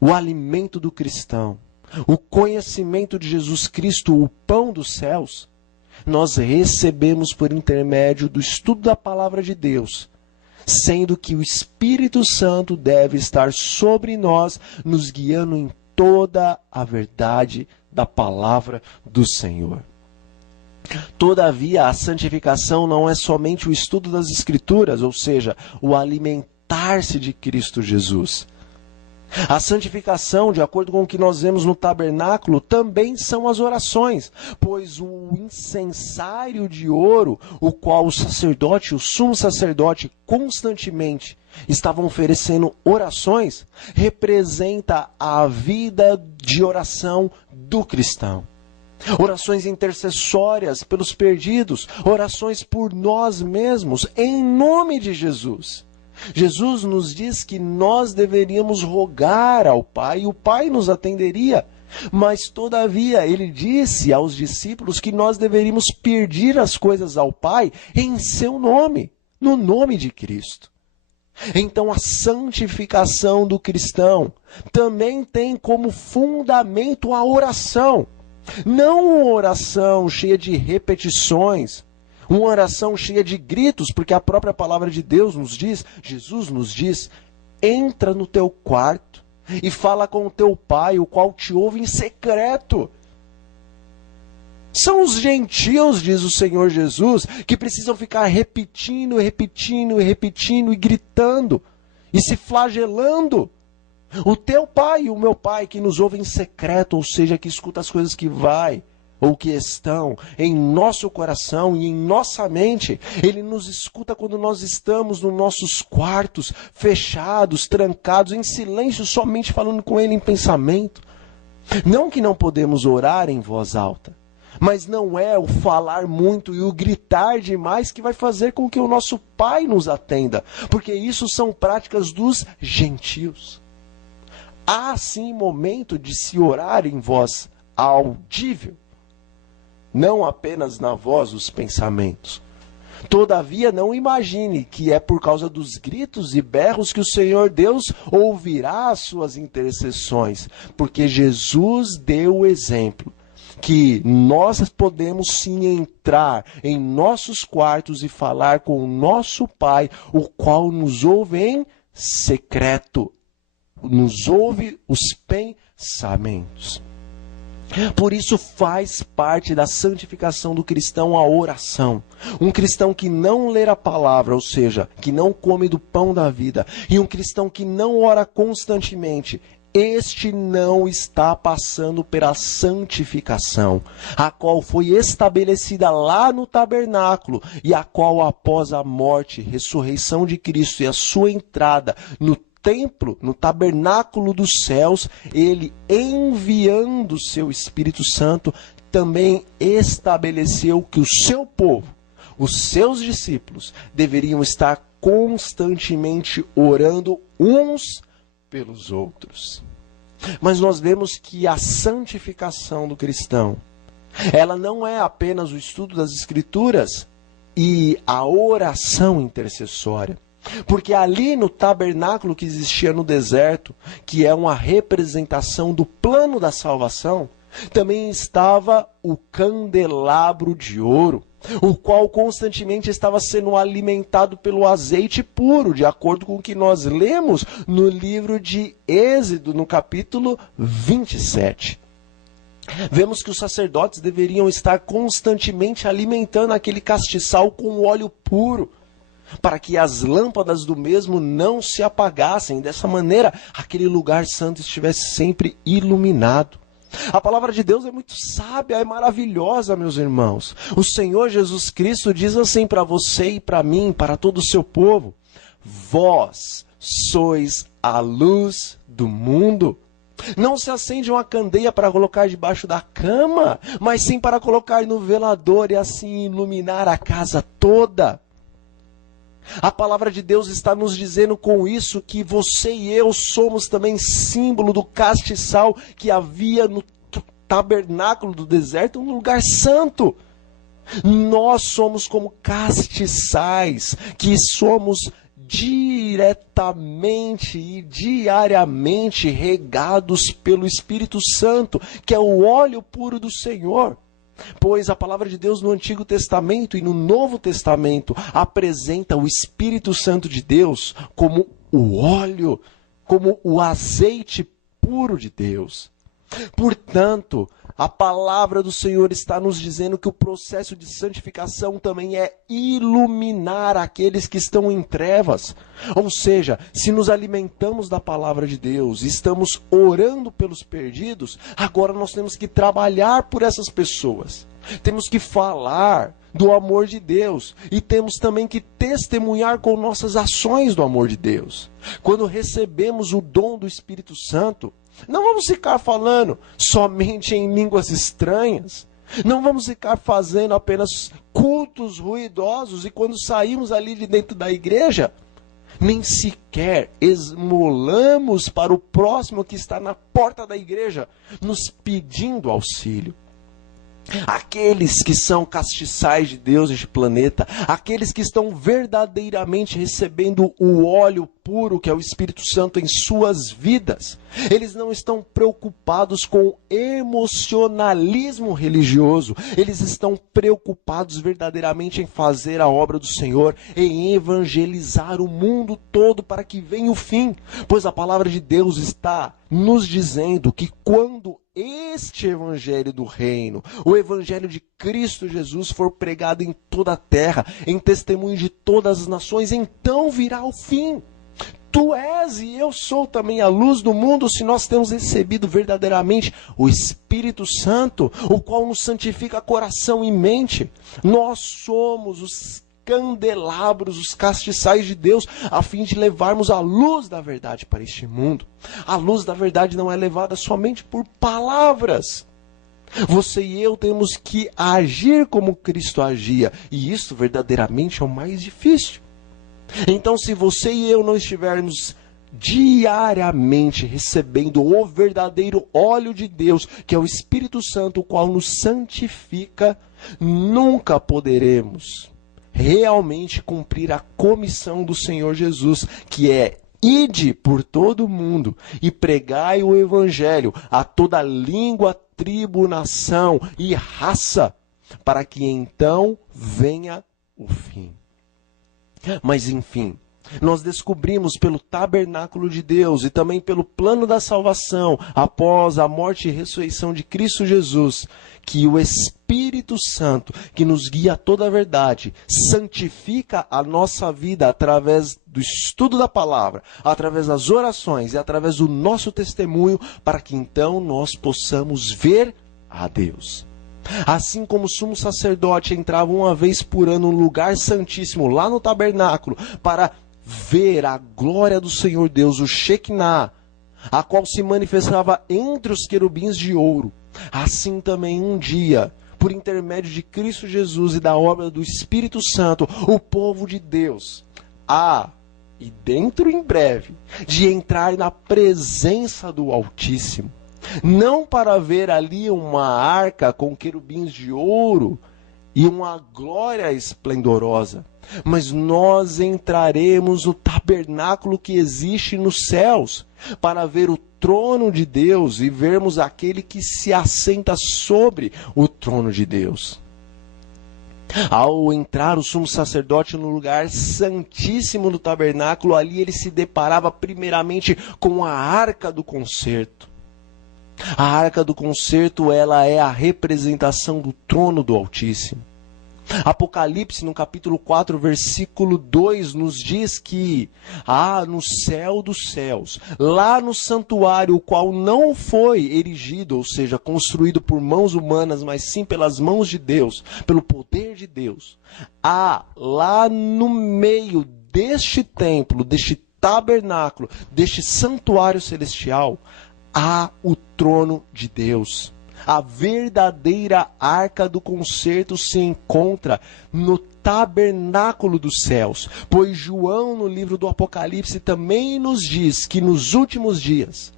O alimento do cristão, o conhecimento de Jesus Cristo, o pão dos céus, nós recebemos por intermédio do estudo da palavra de Deus, sendo que o Espírito Santo deve estar sobre nós, nos guiando em toda a verdade da palavra do Senhor. Todavia, a santificação não é somente o estudo das Escrituras, ou seja, o alimentar-se de Cristo Jesus. A santificação, de acordo com o que nós vemos no tabernáculo, também são as orações, pois o incensário de ouro, o qual o sacerdote, o sumo sacerdote, constantemente estavam oferecendo orações, representa a vida de oração do cristão. Orações intercessórias pelos perdidos, orações por nós mesmos, em nome de Jesus. Jesus nos diz que nós deveríamos rogar ao Pai e o Pai nos atenderia. Mas, todavia, ele disse aos discípulos que nós deveríamos pedir as coisas ao Pai em seu nome, no nome de Cristo. Então, a santificação do cristão também tem como fundamento a oração. Não uma oração cheia de repetições, uma oração cheia de gritos, porque a própria palavra de Deus nos diz, Jesus nos diz, entra no teu quarto e fala com o teu pai, o qual te ouve em secreto. São os gentios, diz o Senhor Jesus, que precisam ficar repetindo, repetindo, repetindo e gritando e se flagelando. O teu pai e o meu pai que nos ouve em secreto, ou seja, que escuta as coisas que vai ou que estão em nosso coração e em nossa mente, ele nos escuta quando nós estamos nos nossos quartos, fechados, trancados, em silêncio, somente falando com ele em pensamento. Não que não podemos orar em voz alta, mas não é o falar muito e o gritar demais que vai fazer com que o nosso Pai nos atenda, porque isso são práticas dos gentios. Há sim momento de se orar em voz audível, não apenas na voz dos pensamentos. Todavia, não imagine que é por causa dos gritos e berros que o Senhor Deus ouvirá as suas intercessões, porque Jesus deu o exemplo que nós podemos sim entrar em nossos quartos e falar com o nosso Pai, o qual nos ouve em secreto, nos ouve os pensamentos. Por isso faz parte da santificação do cristão a oração. Um cristão que não lê a palavra, ou seja, que não come do pão da vida, e um cristão que não ora constantemente, este não está passando pela santificação, a qual foi estabelecida lá no tabernáculo, e a qual após a morte, ressurreição de Cristo e a sua entrada no templo, no tabernáculo dos céus, ele enviando o seu Espírito Santo, também estabeleceu que o seu povo, os seus discípulos, deveriam estar constantemente orando uns pelos outros. Mas nós vemos que a santificação do cristão, ela não é apenas o estudo das Escrituras e a oração intercessória. Porque ali no tabernáculo que existia no deserto, que é uma representação do plano da salvação, também estava o candelabro de ouro, o qual constantemente estava sendo alimentado pelo azeite puro, de acordo com o que nós lemos no livro de Êxodo, no capítulo 27. Vemos que os sacerdotes deveriam estar constantemente alimentando aquele castiçal com óleo puro, para que as lâmpadas do mesmo não se apagassem. Dessa maneira, aquele lugar santo estivesse sempre iluminado. A palavra de Deus é muito sábia, é maravilhosa, meus irmãos. O Senhor Jesus Cristo diz assim para você e para mim, para todo o seu povo: vós sois a luz do mundo. Não se acende uma candeia para colocar debaixo da cama, mas sim para colocar no velador e assim iluminar a casa toda. A palavra de Deus está nos dizendo com isso que você e eu somos também símbolo do castiçal que havia no tabernáculo do deserto, um lugar santo. Nós somos como castiçais, que somos diretamente e diariamente regados pelo Espírito Santo, que é o óleo puro do Senhor. Pois a palavra de Deus no Antigo Testamento e no Novo Testamento apresenta o Espírito Santo de Deus como o óleo, como o azeite puro de Deus. Portanto, A palavra do Senhor está nos dizendo que o processo de santificação também é iluminar aqueles que estão em trevas. Ou seja, se nos alimentamos da palavra de Deus, estamos orando pelos perdidos, agora nós temos que trabalhar por essas pessoas. Temos que falar do amor de Deus e temos também que testemunhar com nossas ações do amor de Deus. Quando recebemos o dom do Espírito Santo, não vamos ficar falando somente em línguas estranhas. Não vamos ficar fazendo apenas cultos ruidosos e quando saímos ali de dentro da igreja, nem sequer esmolamos para o próximo que está na porta da igreja, nos pedindo auxílio. Aqueles que são castiçais de Deus neste planeta, aqueles que estão verdadeiramente recebendo o óleo puro que é o Espírito Santo em suas vidas, eles não estão preocupados com emocionalismo religioso, eles estão preocupados verdadeiramente em fazer a obra do Senhor, em evangelizar o mundo todo para que venha o fim, pois a palavra de Deus está nos dizendo que quando este evangelho do reino, o evangelho de Cristo Jesus for pregado em toda a terra, em testemunho de todas as nações, então virá o fim. Tu és e eu sou também a luz do mundo se nós temos recebido verdadeiramente o Espírito Santo, o qual nos santifica coração e mente. Nós somos os candelabros, os castiçais de Deus, a fim de levarmos a luz da verdade para este mundo. A luz da verdade não é levada somente por palavras. Você e eu temos que agir como Cristo agia, e isso verdadeiramente é o mais difícil. Então, se você e eu não estivermos diariamente recebendo o verdadeiro óleo de Deus, que é o Espírito Santo, o qual nos santifica, nunca poderemos realmente cumprir a comissão do Senhor Jesus, que é: ide por todo o mundo e pregai o evangelho a toda língua, tribo, nação e raça, para que então venha o fim. Mas enfim, nós descobrimos pelo tabernáculo de Deus e também pelo plano da salvação, após a morte e ressurreição de Cristo Jesus, que o Espírito Santo, que nos guia a toda a verdade, santifica a nossa vida através do estudo da palavra, através das orações e através do nosso testemunho, para que então nós possamos ver a Deus. Assim como o sumo sacerdote entrava uma vez por ano no lugar santíssimo, lá no tabernáculo, para ver a glória do Senhor Deus, o Shekinah, a qual se manifestava entre os querubins de ouro, assim também um dia, por intermédio de Cristo Jesus e da obra do Espírito Santo, o povo de Deus e dentro em breve, de entrar na presença do Altíssimo. Não para ver ali uma arca com querubins de ouro e uma glória esplendorosa, mas nós entraremos no tabernáculo que existe nos céus, para ver o trono de Deus e vermos aquele que se assenta sobre o trono de Deus. Ao entrar o sumo sacerdote no lugar santíssimo do tabernáculo, ali ele se deparava primeiramente com a arca do concerto. A arca do concerto, ela é a representação do trono do Altíssimo. Apocalipse, no capítulo 4, versículo 2, nos diz que no céu dos céus, lá no santuário, o qual não foi erigido, ou seja, construído por mãos humanas, mas sim pelas mãos de Deus, pelo poder de Deus, lá no meio deste templo, deste tabernáculo, deste santuário celestial, há o trono de Deus. A verdadeira arca do concerto se encontra no tabernáculo dos céus, pois João, no livro do Apocalipse, também nos diz que nos últimos dias,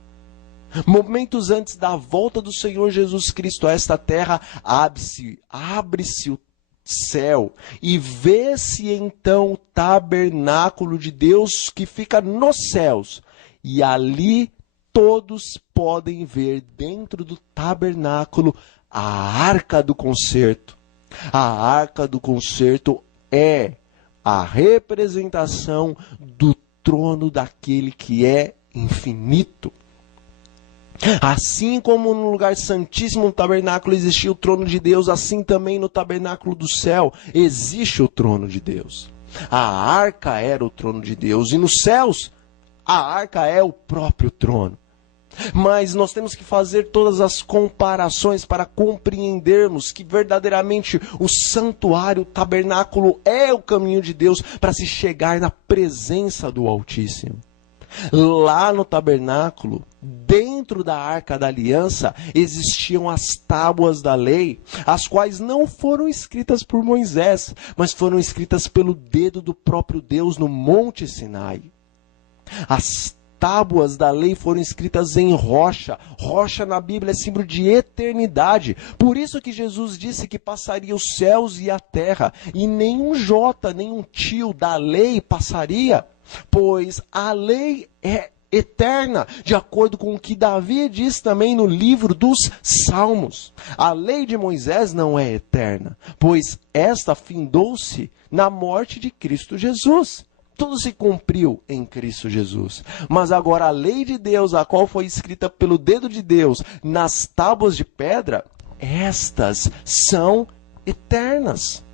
momentos antes da volta do Senhor Jesus Cristo a esta terra, abre-se o céu e vê-se então o tabernáculo de Deus que fica nos céus, e ali todos podem ver dentro do tabernáculo a arca do concerto. A arca do concerto é a representação do trono daquele que é infinito. Assim como no lugar santíssimo, no tabernáculo, existia o trono de Deus, assim também no tabernáculo do céu existe o trono de Deus. A arca era o trono de Deus, e nos céus, a arca é o próprio trono. Mas nós temos que fazer todas as comparações para compreendermos que verdadeiramente o santuário, o tabernáculo é o caminho de Deus para se chegar na presença do Altíssimo. Lá no tabernáculo, dentro da arca da aliança, existiam as tábuas da lei, as quais não foram escritas por Moisés, mas foram escritas pelo dedo do próprio Deus no Monte Sinai. As tábuas da lei foram escritas em rocha. Rocha na Bíblia é símbolo de eternidade. Por isso que Jesus disse que passaria os céus e a terra, e nenhum jota, nenhum tio da lei passaria, pois a lei é eterna, de acordo com o que Davi diz também no livro dos Salmos. A lei de Moisés não é eterna, pois esta findou-se na morte de Cristo Jesus. Tudo se cumpriu em Cristo Jesus. Mas agora a lei de Deus, a qual foi escrita pelo dedo de Deus nas tábuas de pedra, estas são eternas.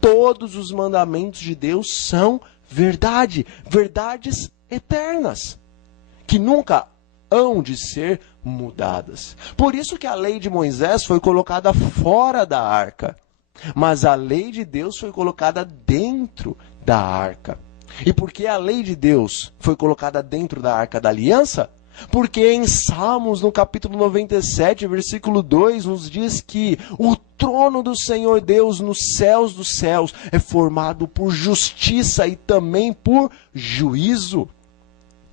Todos os mandamentos de Deus são verdade, verdades eternas, que nunca hão de ser mudadas. Por isso que a lei de Moisés foi colocada fora da arca, mas a lei de Deus foi colocada dentro da arca. E por que a lei de Deus foi colocada dentro da arca da aliança? Porque em Salmos, no capítulo 97, versículo 2, nos diz que o trono do Senhor Deus nos céus dos céus é formado por justiça e também por juízo.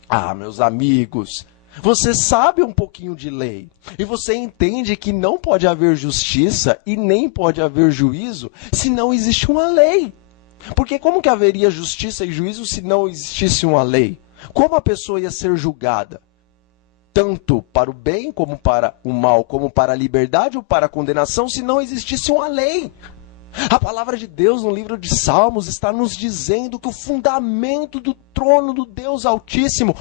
Ah, meus amigos, você sabe um pouquinho de lei e você entende que não pode haver justiça e nem pode haver juízo se não existe uma lei. Porque como que haveria justiça e juízo se não existisse uma lei? Como a pessoa ia ser julgada? Tanto para o bem, como para o mal, como para a liberdade ou para a condenação, se não existisse uma lei. A palavra de Deus no livro de Salmos está nos dizendo que o fundamento do trono do Deus Altíssimo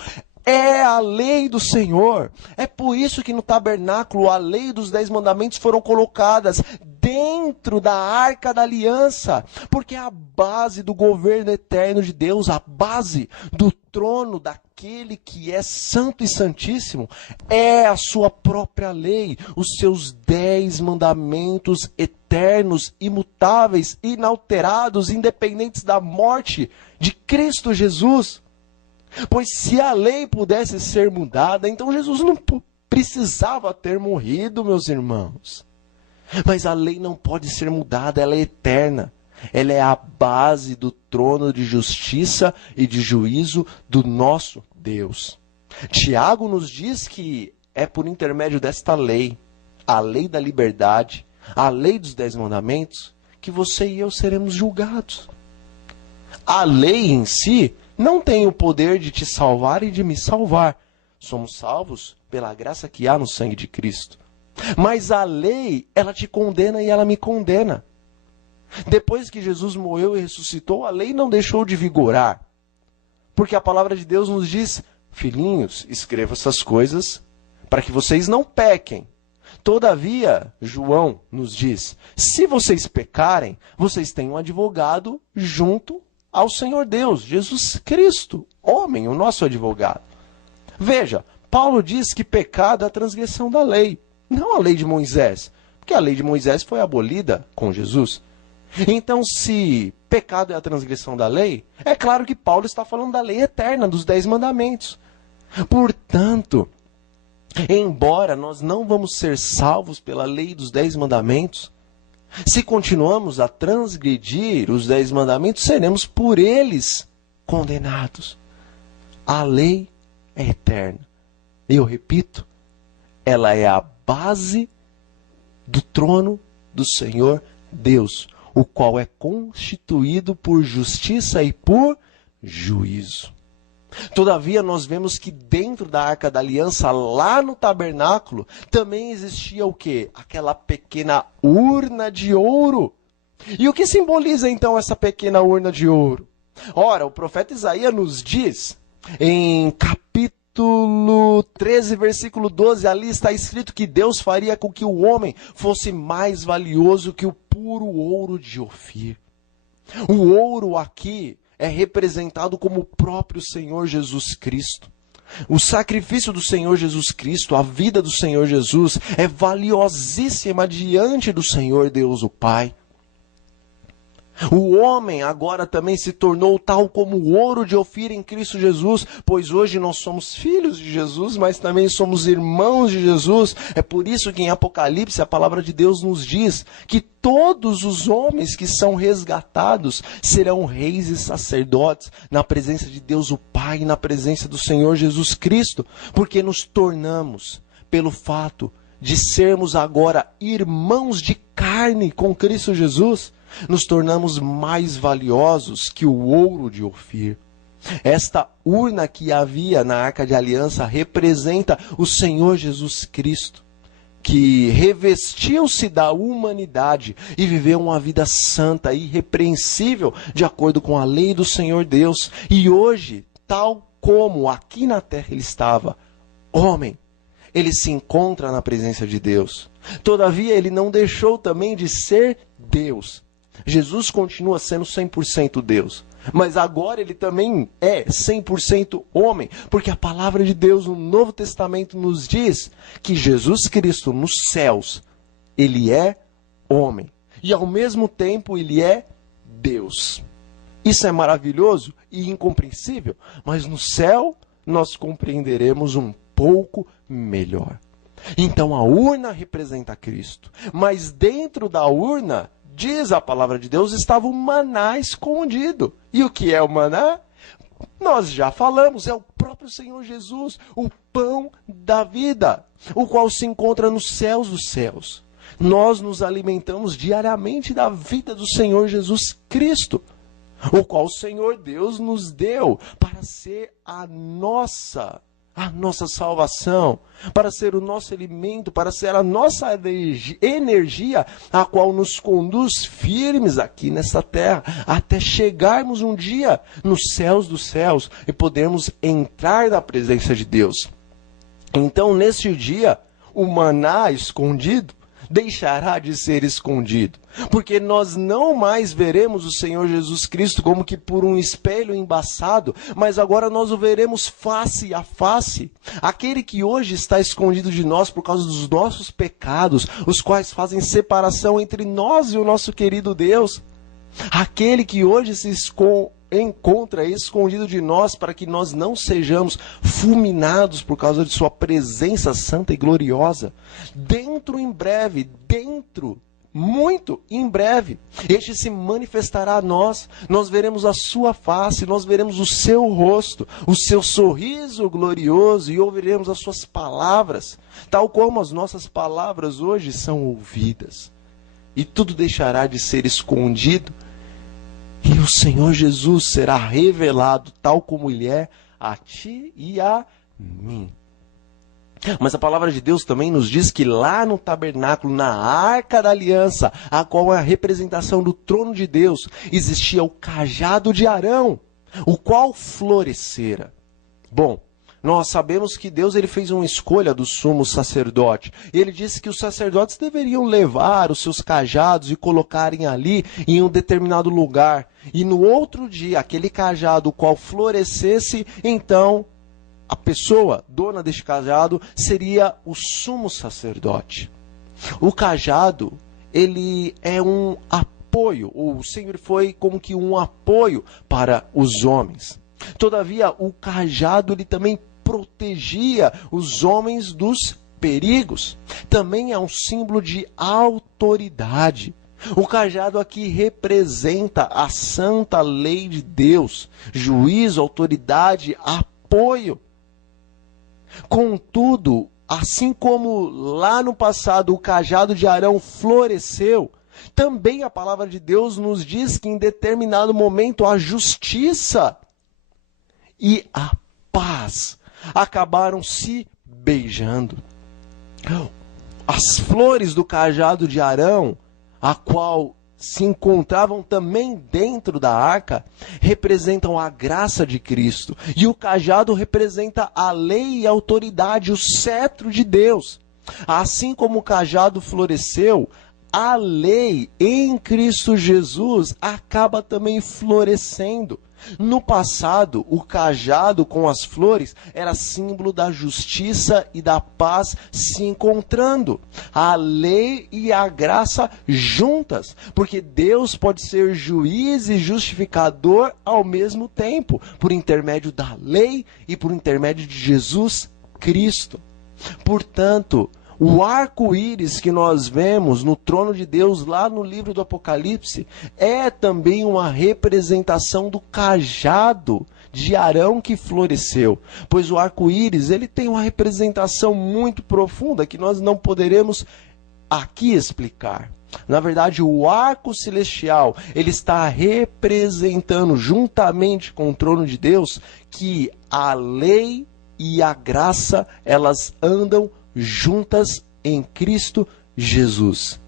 é a lei do Senhor. É por isso que no tabernáculo a lei dos 10 mandamentos foram colocadas dentro da arca da aliança, porque a base do governo eterno de Deus, a base do trono daquele que é santo e santíssimo, é a sua própria lei, os seus 10 mandamentos eternos, imutáveis, inalterados, independentes da morte de Cristo Jesus. Pois se a lei pudesse ser mudada, então Jesus não precisava ter morrido, meus irmãos. Mas a lei não pode ser mudada, ela é eterna. Ela é a base do trono de justiça e de juízo do nosso Deus. Tiago nos diz que é por intermédio desta lei, a lei da liberdade, a lei dos 10 mandamentos, que você e eu seremos julgados. A lei em si não tem o poder de te salvar e de me salvar. Somos salvos pela graça que há no sangue de Cristo. Mas a lei, ela te condena e ela me condena. Depois que Jesus morreu e ressuscitou, a lei não deixou de vigorar. Porque a palavra de Deus nos diz: filhinhos, escreva essas coisas para que vocês não pequem. Todavia, João nos diz, se vocês pecarem, vocês têm um advogado junto ao Senhor Deus, Jesus Cristo, homem, o nosso advogado. Veja, Paulo diz que pecado é a transgressão da lei, não a lei de Moisés, porque a lei de Moisés foi abolida com Jesus. Então, se pecado é a transgressão da lei, é claro que Paulo está falando da lei eterna, dos 10 mandamentos. Portanto, embora nós não vamos ser salvos pela lei dos 10 mandamentos, se continuamos a transgredir os 10 mandamentos, seremos por eles condenados. A lei é eterna. Eu repito, ela é a base do trono do Senhor Deus, o qual é constituído por justiça e por juízo. Todavia, nós vemos que dentro da Arca da Aliança, lá no tabernáculo, também existia o quê? Aquela pequena urna de ouro. E o que simboliza então essa pequena urna de ouro? Ora, o profeta Isaías nos diz, em capítulo capítulo 13, versículo 12, ali está escrito que Deus faria com que o homem fosse mais valioso que o puro ouro de Ofir. O ouro aqui é representado como o próprio Senhor Jesus Cristo. O sacrifício do Senhor Jesus Cristo, a vida do Senhor Jesus, é valiosíssima diante do Senhor Deus o Pai. O homem agora também se tornou tal como o ouro de Ofir em Cristo Jesus, pois hoje nós somos filhos de Jesus, mas também somos irmãos de Jesus. É por isso que em Apocalipse a palavra de Deus nos diz que todos os homens que são resgatados serão reis e sacerdotes na presença de Deus o Pai, na presença do Senhor Jesus Cristo, porque nos tornamos, pelo fato de sermos agora irmãos de carne com Cristo Jesus, nos tornamos mais valiosos que o ouro de Ofir. Esta urna que havia na Arca de Aliança representa o Senhor Jesus Cristo, que revestiu-se da humanidade e viveu uma vida santa e irrepreensível de acordo com a lei do Senhor Deus. E hoje, tal como aqui na terra ele estava, homem, ele se encontra na presença de Deus. Todavia, ele não deixou também de ser Deus. Jesus continua sendo 100% Deus, mas agora ele também é 100% homem, porque a palavra de Deus no Novo Testamento nos diz que Jesus Cristo nos céus, ele é homem, e ao mesmo tempo ele é Deus. Isso é maravilhoso e incompreensível, mas no céu nós compreenderemos um pouco melhor. Então a urna representa Cristo, mas dentro da urna, diz a palavra de Deus, estava o maná escondido. E o que é o maná? Nós já falamos, é o próprio Senhor Jesus, o pão da vida, o qual se encontra nos céus dos céus. Nós nos alimentamos diariamente da vida do Senhor Jesus Cristo, o qual o Senhor Deus nos deu para ser a nossa salvação, para ser o nosso alimento, para ser a nossa energia, a qual nos conduz firmes aqui nesta terra, até chegarmos um dia nos céus dos céus e podermos entrar na presença de Deus. Então, neste dia, o maná escondido deixará de ser escondido, porque nós não mais veremos o Senhor Jesus Cristo como que por um espelho embaçado, mas agora nós o veremos face a face. Aquele que hoje está escondido de nós por causa dos nossos pecados, os quais fazem separação entre nós e o nosso querido Deus. Aquele que hoje se encontra escondido de nós para que nós não sejamos fulminados por causa de sua presença santa e gloriosa. Muito em breve, este se manifestará a nós, nós veremos a sua face, nós veremos o seu rosto, o seu sorriso glorioso e ouviremos as suas palavras, tal como as nossas palavras hoje são ouvidas. E tudo deixará de ser escondido, e o Senhor Jesus será revelado tal como Ele é a ti e a mim. Mas a palavra de Deus também nos diz que lá no tabernáculo, na Arca da Aliança, a qual é a representação do trono de Deus, existia o cajado de Arão, o qual florescera. Bom, nós sabemos que Deus ele fez uma escolha do sumo sacerdote. Ele disse que os sacerdotes deveriam levar os seus cajados e colocarem ali em um determinado lugar. E no outro dia, aquele cajado o qual florescesse, então a pessoa dona deste cajado seria o sumo sacerdote. O cajado, ele é um apoio, ou sempre foi como que um apoio para os homens. Todavia, o cajado ele também protegia os homens dos perigos. Também é um símbolo de autoridade. O cajado aqui representa a santa lei de Deus, juízo, autoridade, apoio. Contudo, assim como lá no passado o cajado de Arão floresceu, também a palavra de Deus nos diz que em determinado momento a justiça e a paz acabaram se beijando. As flores do cajado de Arão, a qual se encontravam também dentro da arca representam a graça de Cristo. E o cajado representa a lei e a autoridade, o cetro de Deus. Assim como o cajado floresceu, a lei em Cristo Jesus acaba também florescendo. No passado, o cajado com as flores era símbolo da justiça e da paz se encontrando. A lei e a graça juntas, porque Deus pode ser juiz e justificador ao mesmo tempo, por intermédio da lei e por intermédio de Jesus Cristo. Portanto, o arco-íris que nós vemos no trono de Deus lá no livro do Apocalipse é também uma representação do cajado de Arão que floresceu. Pois o arco-íris, ele tem uma representação muito profunda que nós não poderemos aqui explicar. Na verdade, o arco celestial, ele está representando juntamente com o trono de Deus que a lei e a graça, elas andam juntas em Cristo Jesus.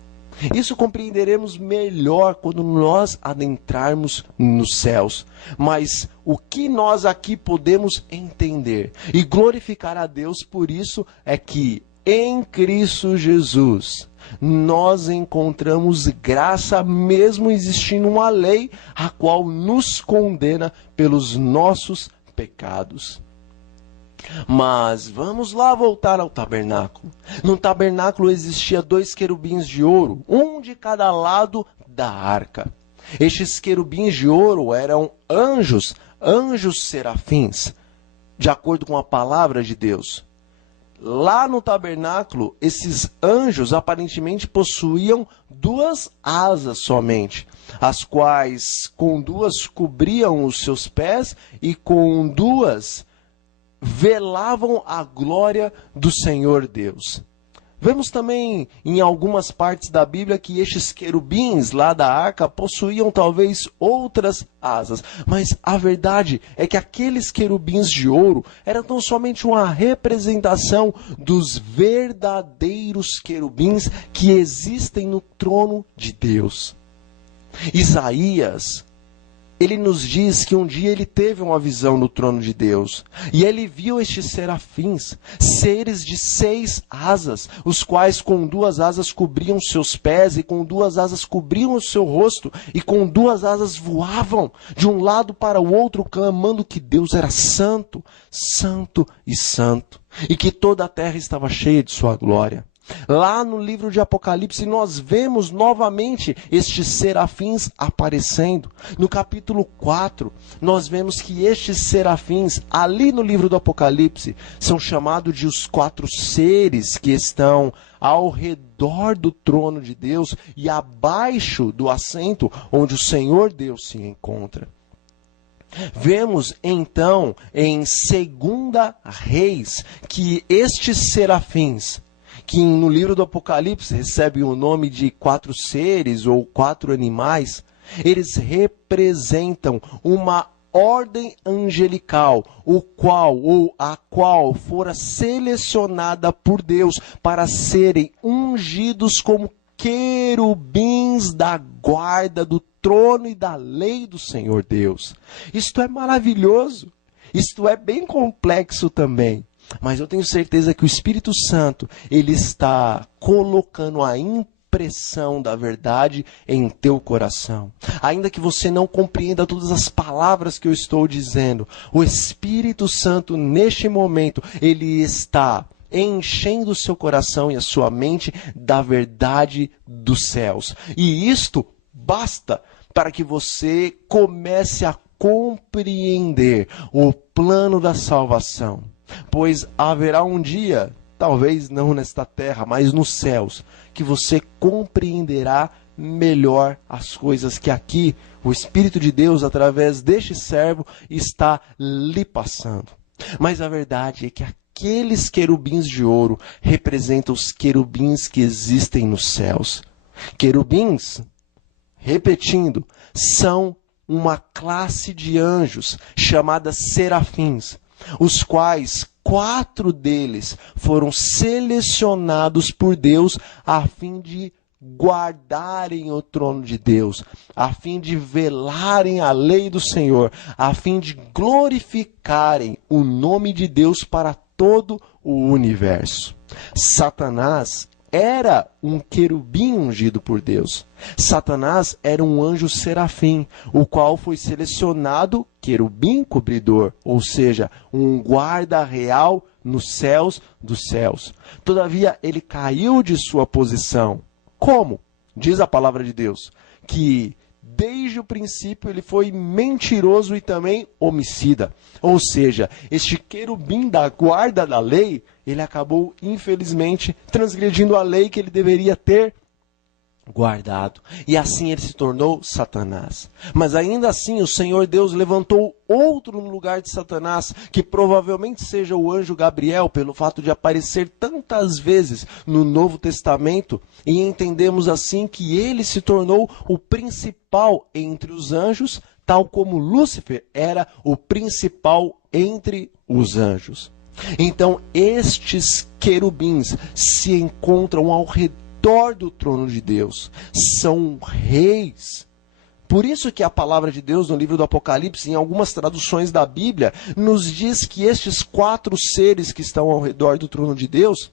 Isso compreenderemos melhor quando nós adentrarmos nos céus. Mas o que nós aqui podemos entender e glorificar a Deus por isso é que em Cristo Jesus nós encontramos graça, mesmo existindo uma lei a qual nos condena pelos nossos pecados. Mas vamos lá voltar ao tabernáculo. No tabernáculo existia 2 querubins de ouro, um de cada lado da arca. Estes querubins de ouro eram anjos serafins, de acordo com a palavra de Deus. Lá no tabernáculo, esses anjos aparentemente possuíam 2 asas somente, as quais com 2 cobriam os seus pés e com 2 velavam a glória do Senhor Deus. Vemos também em algumas partes da Bíblia que estes querubins lá da arca possuíam talvez outras asas, mas a verdade é que aqueles querubins de ouro eram tão somente uma representação dos verdadeiros querubins que existem no trono de Deus. Isaías, ele nos diz que um dia ele teve uma visão no trono de Deus. E ele viu estes serafins, seres de 6 asas, os quais com 2 asas cobriam seus pés, e com 2 asas cobriam o seu rosto, e com 2 asas voavam de um lado para o outro, clamando que Deus era santo, santo e santo, e que toda a terra estava cheia de sua glória. Lá no livro de Apocalipse nós vemos novamente estes serafins aparecendo. No capítulo 4 nós vemos que estes serafins ali no livro do Apocalipse são chamados de os 4 seres que estão ao redor do trono de Deus e abaixo do assento onde o Senhor Deus se encontra. Vemos então em 2 Reis que estes serafins, que no livro do Apocalipse recebem o nome de 4 seres ou 4 animais, eles representam uma ordem angelical, a qual fora selecionada por Deus para serem ungidos como querubins da guarda do trono e da lei do Senhor Deus. Isto é maravilhoso, isto é bem complexo também. Mas eu tenho certeza que o Espírito Santo, ele está colocando a impressão da verdade em teu coração. Ainda que você não compreenda todas as palavras que eu estou dizendo, o Espírito Santo, neste momento, ele está enchendo o seu coração e a sua mente da verdade dos céus. E isto basta para que você comece a compreender o plano da salvação. Pois haverá um dia, talvez não nesta terra, mas nos céus, que você compreenderá melhor as coisas que aqui o Espírito de Deus, através deste servo, está lhe passando. Mas a verdade é que aqueles querubins de ouro representam os querubins que existem nos céus. Querubins, repetindo, são uma classe de anjos chamada serafins, os quais 4 deles foram selecionados por Deus a fim de guardarem o trono de Deus, a fim de velarem a lei do Senhor, a fim de glorificarem o nome de Deus para todo o universo. Satanás era um querubim ungido por Deus. Satanás era um anjo serafim, o qual foi selecionado querubim cobridor, ou seja, um guarda real nos céus dos céus. Todavia, ele caiu de sua posição. Como? Diz a palavra de Deus, que desde o princípio ele foi mentiroso e também homicida. Ou seja, este querubim da guarda da lei, ele acabou, infelizmente, transgredindo a lei que ele deveria ter guardado. E assim ele se tornou Satanás. Mas ainda assim o Senhor Deus levantou outro no lugar de Satanás, que provavelmente seja o anjo Gabriel, pelo fato de aparecer tantas vezes no Novo Testamento, e entendemos assim que ele se tornou o principal entre os anjos, tal como Lúcifer era o principal entre os anjos. Então estes querubins se encontram ao redor do trono de Deus, são reis. Por isso que a palavra de Deus no livro do Apocalipse, em algumas traduções da Bíblia, nos diz que estes 4 seres que estão ao redor do trono de Deus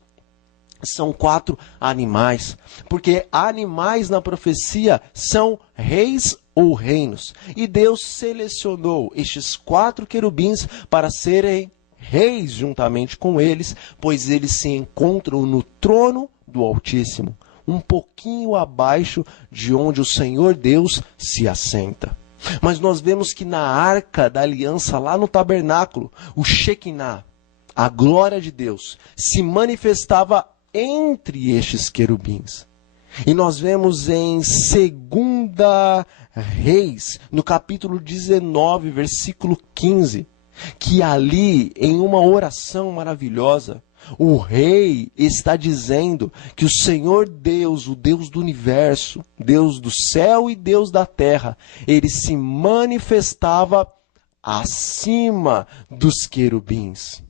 são 4 animais, porque animais na profecia são reis ou reinos, e Deus selecionou estes 4 querubins para serem reis juntamente com eles, pois eles se encontram no trono do Altíssimo, um pouquinho abaixo de onde o Senhor Deus se assenta. Mas nós vemos que na arca da aliança, lá no tabernáculo, o Shekinah, a glória de Deus, se manifestava entre estes querubins. E nós vemos em 2 Reis, no capítulo 19, versículo 15, que ali, em uma oração maravilhosa, o rei está dizendo que o Senhor Deus, o Deus do universo, Deus do céu e Deus da terra, ele se manifestava acima dos querubins.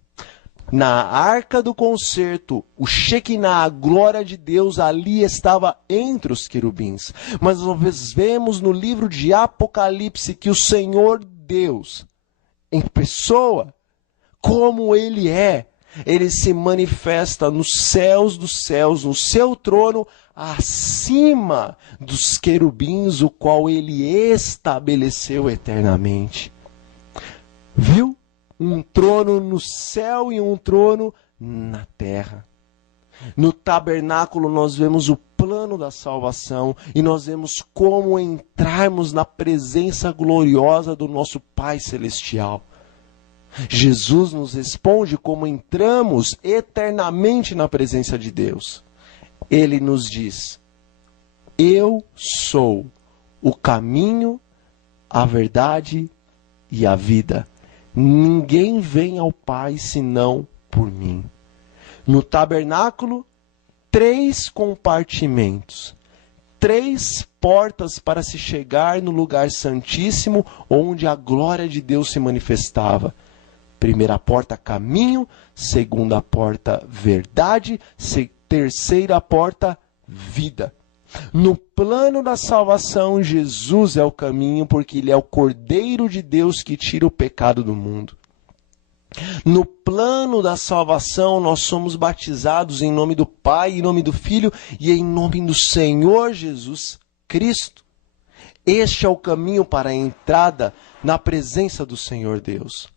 Na arca do concerto, o Shekinah, a glória de Deus, ali estava entre os querubins. Mas nós vemos no livro de Apocalipse que o Senhor Deus, em pessoa, como ele é, ele se manifesta nos céus dos céus, no seu trono, acima dos querubins, o qual ele estabeleceu eternamente. Viu? Um trono no céu e um trono na terra. No tabernáculo nós vemos o plano da salvação e nós vemos como entrarmos na presença gloriosa do nosso Pai Celestial. Jesus nos responde como entramos eternamente na presença de Deus. Ele nos diz: eu sou o caminho, a verdade e a vida. Ninguém vem ao Pai senão por mim. No tabernáculo, 3 compartimentos, 3 portas para se chegar no lugar santíssimo, onde a glória de Deus se manifestava. Primeira porta, caminho. Segunda porta, verdade. Terceira porta, vida. No plano da salvação, Jesus é o caminho, porque ele é o Cordeiro de Deus que tira o pecado do mundo. No plano da salvação, nós somos batizados em nome do Pai, em nome do Filho e em nome do Senhor Jesus Cristo. Este é o caminho para a entrada na presença do Senhor Deus.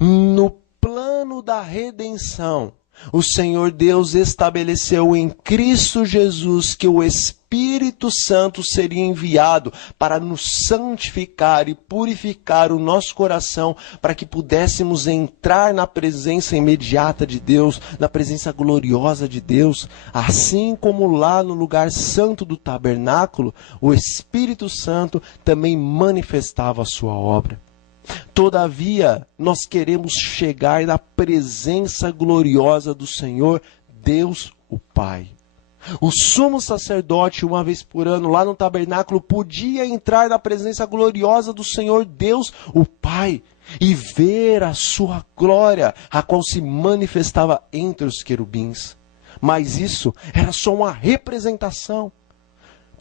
No plano da redenção, o Senhor Deus estabeleceu em Cristo Jesus que o Espírito Santo seria enviado para nos santificar e purificar o nosso coração, para que pudéssemos entrar na presença imediata de Deus, na presença gloriosa de Deus. Assim como lá no lugar santo do tabernáculo, o Espírito Santo também manifestava a sua obra. Todavia, nós queremos chegar na presença gloriosa do Senhor, Deus o Pai. O sumo sacerdote, uma vez por ano, lá no tabernáculo, podia entrar na presença gloriosa do Senhor, Deus o Pai, e ver a sua glória, a qual se manifestava entre os querubins. Mas isso era só uma representação.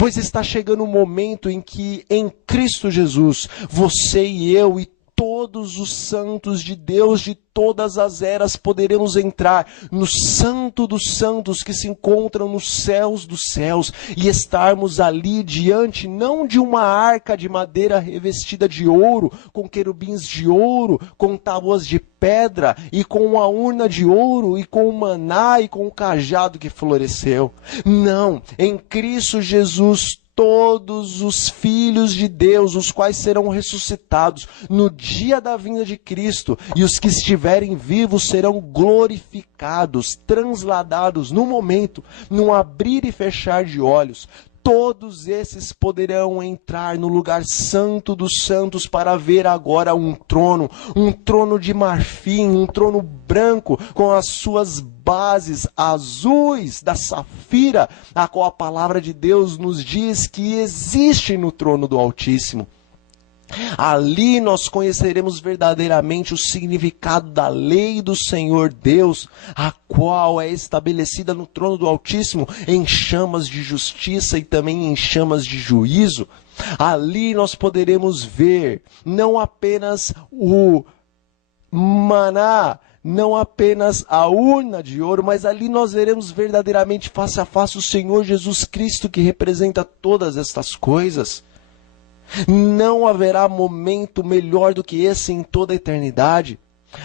Pois está chegando o momento em que em Cristo Jesus, você e eu e todos os santos de Deus de todas as eras poderemos entrar no Santo dos Santos que se encontram nos céus dos céus e estarmos ali diante não de uma arca de madeira revestida de ouro, com querubins de ouro, com tábuas de pedra e com uma urna de ouro e com o maná e com o cajado que floresceu. Não, em Cristo Jesus todos os filhos de Deus, os quais serão ressuscitados no dia da vinda de Cristo, e os que estiverem vivos serão glorificados, transladados no momento, num abrir e fechar de olhos. Todos esses poderão entrar no lugar santo dos santos para ver agora um trono de marfim, um trono branco com as suas bases azuis da safira, a qual a palavra de Deus nos diz que existe no trono do Altíssimo. Ali nós conheceremos verdadeiramente o significado da lei do Senhor Deus, a qual é estabelecida no trono do Altíssimo em chamas de justiça e também em chamas de juízo. Ali nós poderemos ver não apenas o maná, não apenas a urna de ouro, mas ali nós veremos verdadeiramente face a face o Senhor Jesus Cristo, que representa todas estas coisas. Não haverá momento melhor do que esse em toda a eternidade,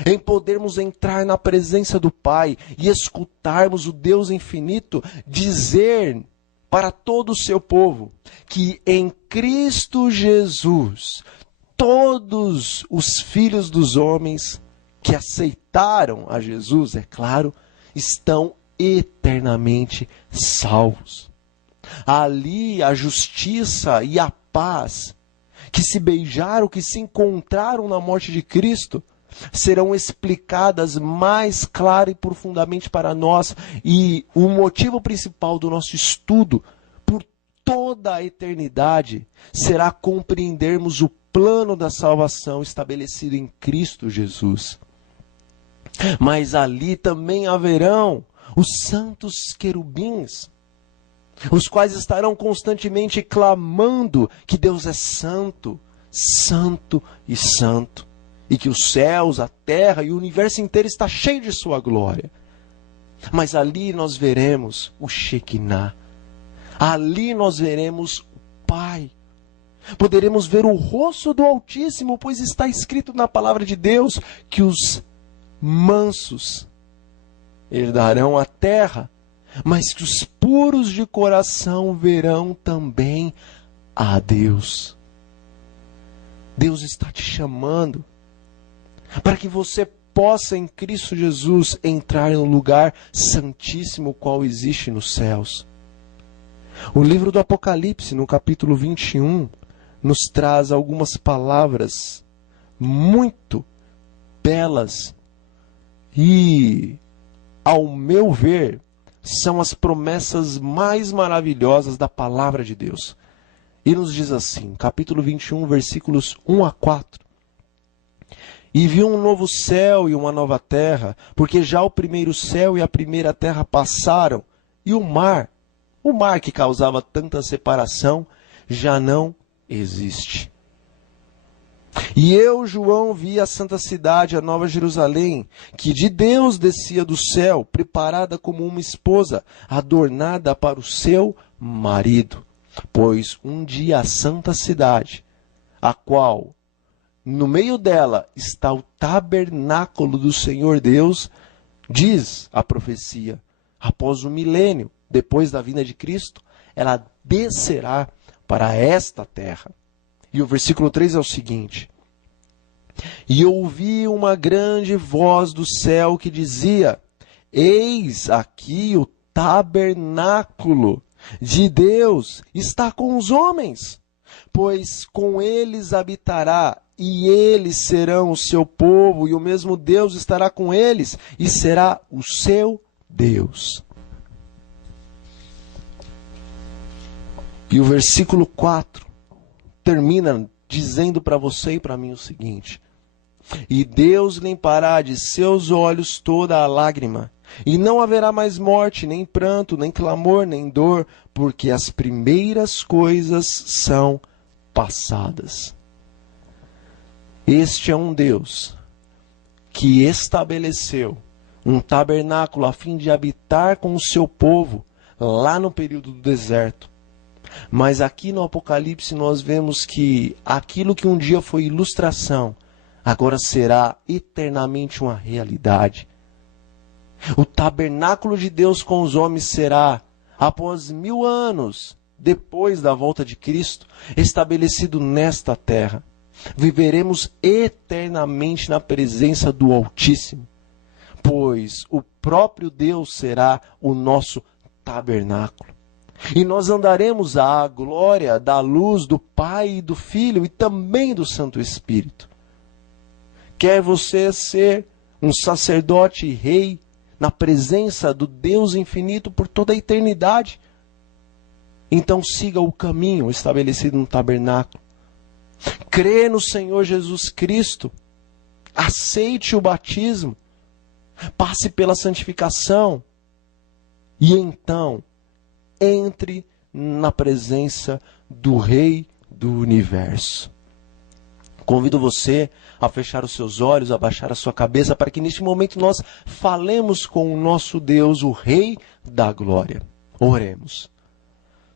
em podermos entrar na presença do Pai e escutarmos o Deus infinito dizer para todo o seu povo que em Cristo Jesus todos os filhos dos homens que aceitaram a Jesus, é claro, estão eternamente salvos. Ali a justiça e a paz que se beijaram, que se encontraram na morte de Cristo, serão explicadas mais clara e profundamente para nós. E o motivo principal do nosso estudo por toda a eternidade será compreendermos o plano da salvação estabelecido em Cristo Jesus. Mas ali também haverão os santos querubins, os quais estarão constantemente clamando que Deus é santo, santo e santo, e que os céus, a terra e o universo inteiro está cheio de sua glória. Mas ali nós veremos o Shekinah, ali nós veremos o Pai, poderemos ver o rosto do Altíssimo, pois está escrito na palavra de Deus que os mansos herdarão a terra, mas que os puros de coração verão também a Deus. Deus está te chamando para que você possa em Cristo Jesus entrar no lugar santíssimo qual existe nos céus. O livro do Apocalipse, no capítulo 21, nos traz algumas palavras muito belas e, ao meu ver, são as promessas mais maravilhosas da palavra de Deus. E nos diz assim, capítulo 21, versículos 1 a 4. E vi um novo céu e uma nova terra, porque já o primeiro céu e a primeira terra passaram, e o mar que causava tanta separação, já não existe. E eu, João, vi a santa cidade, a nova Jerusalém, que de Deus descia do céu, preparada como uma esposa, adornada para o seu marido. Pois um dia a santa cidade, a qual no meio dela está o tabernáculo do Senhor Deus, diz a profecia, após o milênio, depois da vinda de Cristo, ela descerá para esta terra. E o versículo 3 é o seguinte: E ouvi uma grande voz do céu que dizia: Eis aqui o tabernáculo de Deus está com os homens, pois com eles habitará, e eles serão o seu povo, e o mesmo Deus estará com eles, e será o seu Deus. E o versículo 4 termina dizendo para você e para mim o seguinte: E Deus limpará de seus olhos toda a lágrima, E não haverá mais morte, nem pranto, nem clamor, nem dor, porque as primeiras coisas são passadas. Este é um Deus que estabeleceu um tabernáculo a fim de habitar com o seu povo lá no período do deserto. Mas aqui no Apocalipse nós vemos que aquilo que um dia foi ilustração, agora será eternamente uma realidade. O tabernáculo de Deus com os homens será, após 1000 anos, depois da volta de Cristo, estabelecido nesta terra. Viveremos eternamente na presença do Altíssimo, pois o próprio Deus será o nosso tabernáculo. E nós andaremos à glória da luz do Pai e do Filho e também do Santo Espírito. Quer você ser um sacerdote e rei na presença do Deus infinito por toda a eternidade? Então siga o caminho estabelecido no tabernáculo. Crê no Senhor Jesus Cristo. Aceite o batismo. Passe pela santificação. E então, entre na presença do Rei do Universo. Convido você a fechar os seus olhos, a baixar a sua cabeça, para que neste momento nós falemos com o nosso Deus, o Rei da Glória. Oremos.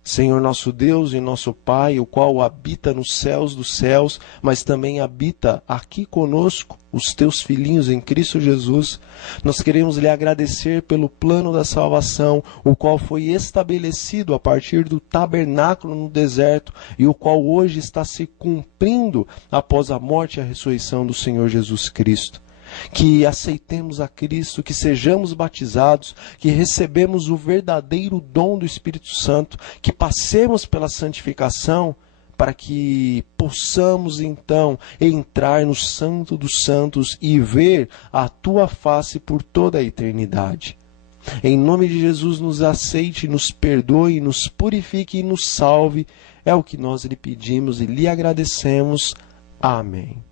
Senhor nosso Deus e nosso Pai, o qual habita nos céus dos céus, mas também habita aqui conosco, os teus filhinhos em Cristo Jesus, nós queremos lhe agradecer pelo plano da salvação, o qual foi estabelecido a partir do tabernáculo no deserto e o qual hoje está se cumprindo após a morte e a ressurreição do Senhor Jesus Cristo. Que aceitemos a Cristo, que sejamos batizados, que recebemos o verdadeiro dom do Espírito Santo, que passemos pela santificação, para que possamos então entrar no Santo dos Santos e ver a Tua face por toda a eternidade. Em nome de Jesus, nos aceite, nos perdoe, nos purifique e nos salve. É o que nós lhe pedimos e lhe agradecemos. Amém.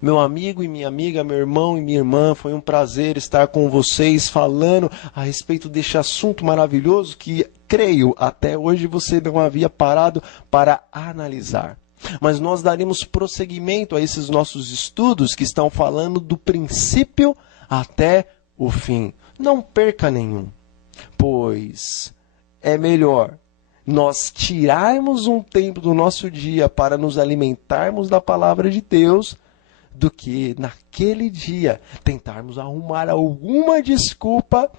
Meu amigo e minha amiga, meu irmão e minha irmã, foi um prazer estar com vocês falando a respeito deste assunto maravilhoso que, creio, até hoje você não havia parado para analisar. Mas nós daremos prosseguimento a esses nossos estudos que estão falando do princípio até o fim. Não perca nenhum, pois é melhor nós tirarmos um tempo do nosso dia para nos alimentarmos da palavra de Deus, do que naquele dia tentarmos arrumar alguma desculpa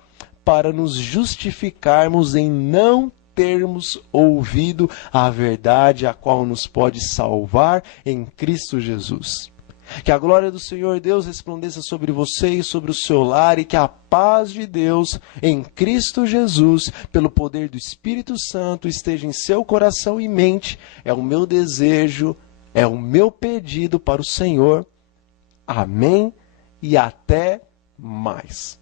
para nos justificarmos em não termos ouvido a verdade a qual nos pode salvar em Cristo Jesus. Que a glória do Senhor Deus resplandeça sobre você e sobre o seu lar, e que a paz de Deus em Cristo Jesus, pelo poder do Espírito Santo, esteja em seu coração e mente. É o meu desejo, é o meu pedido para o Senhor. Amém e até mais.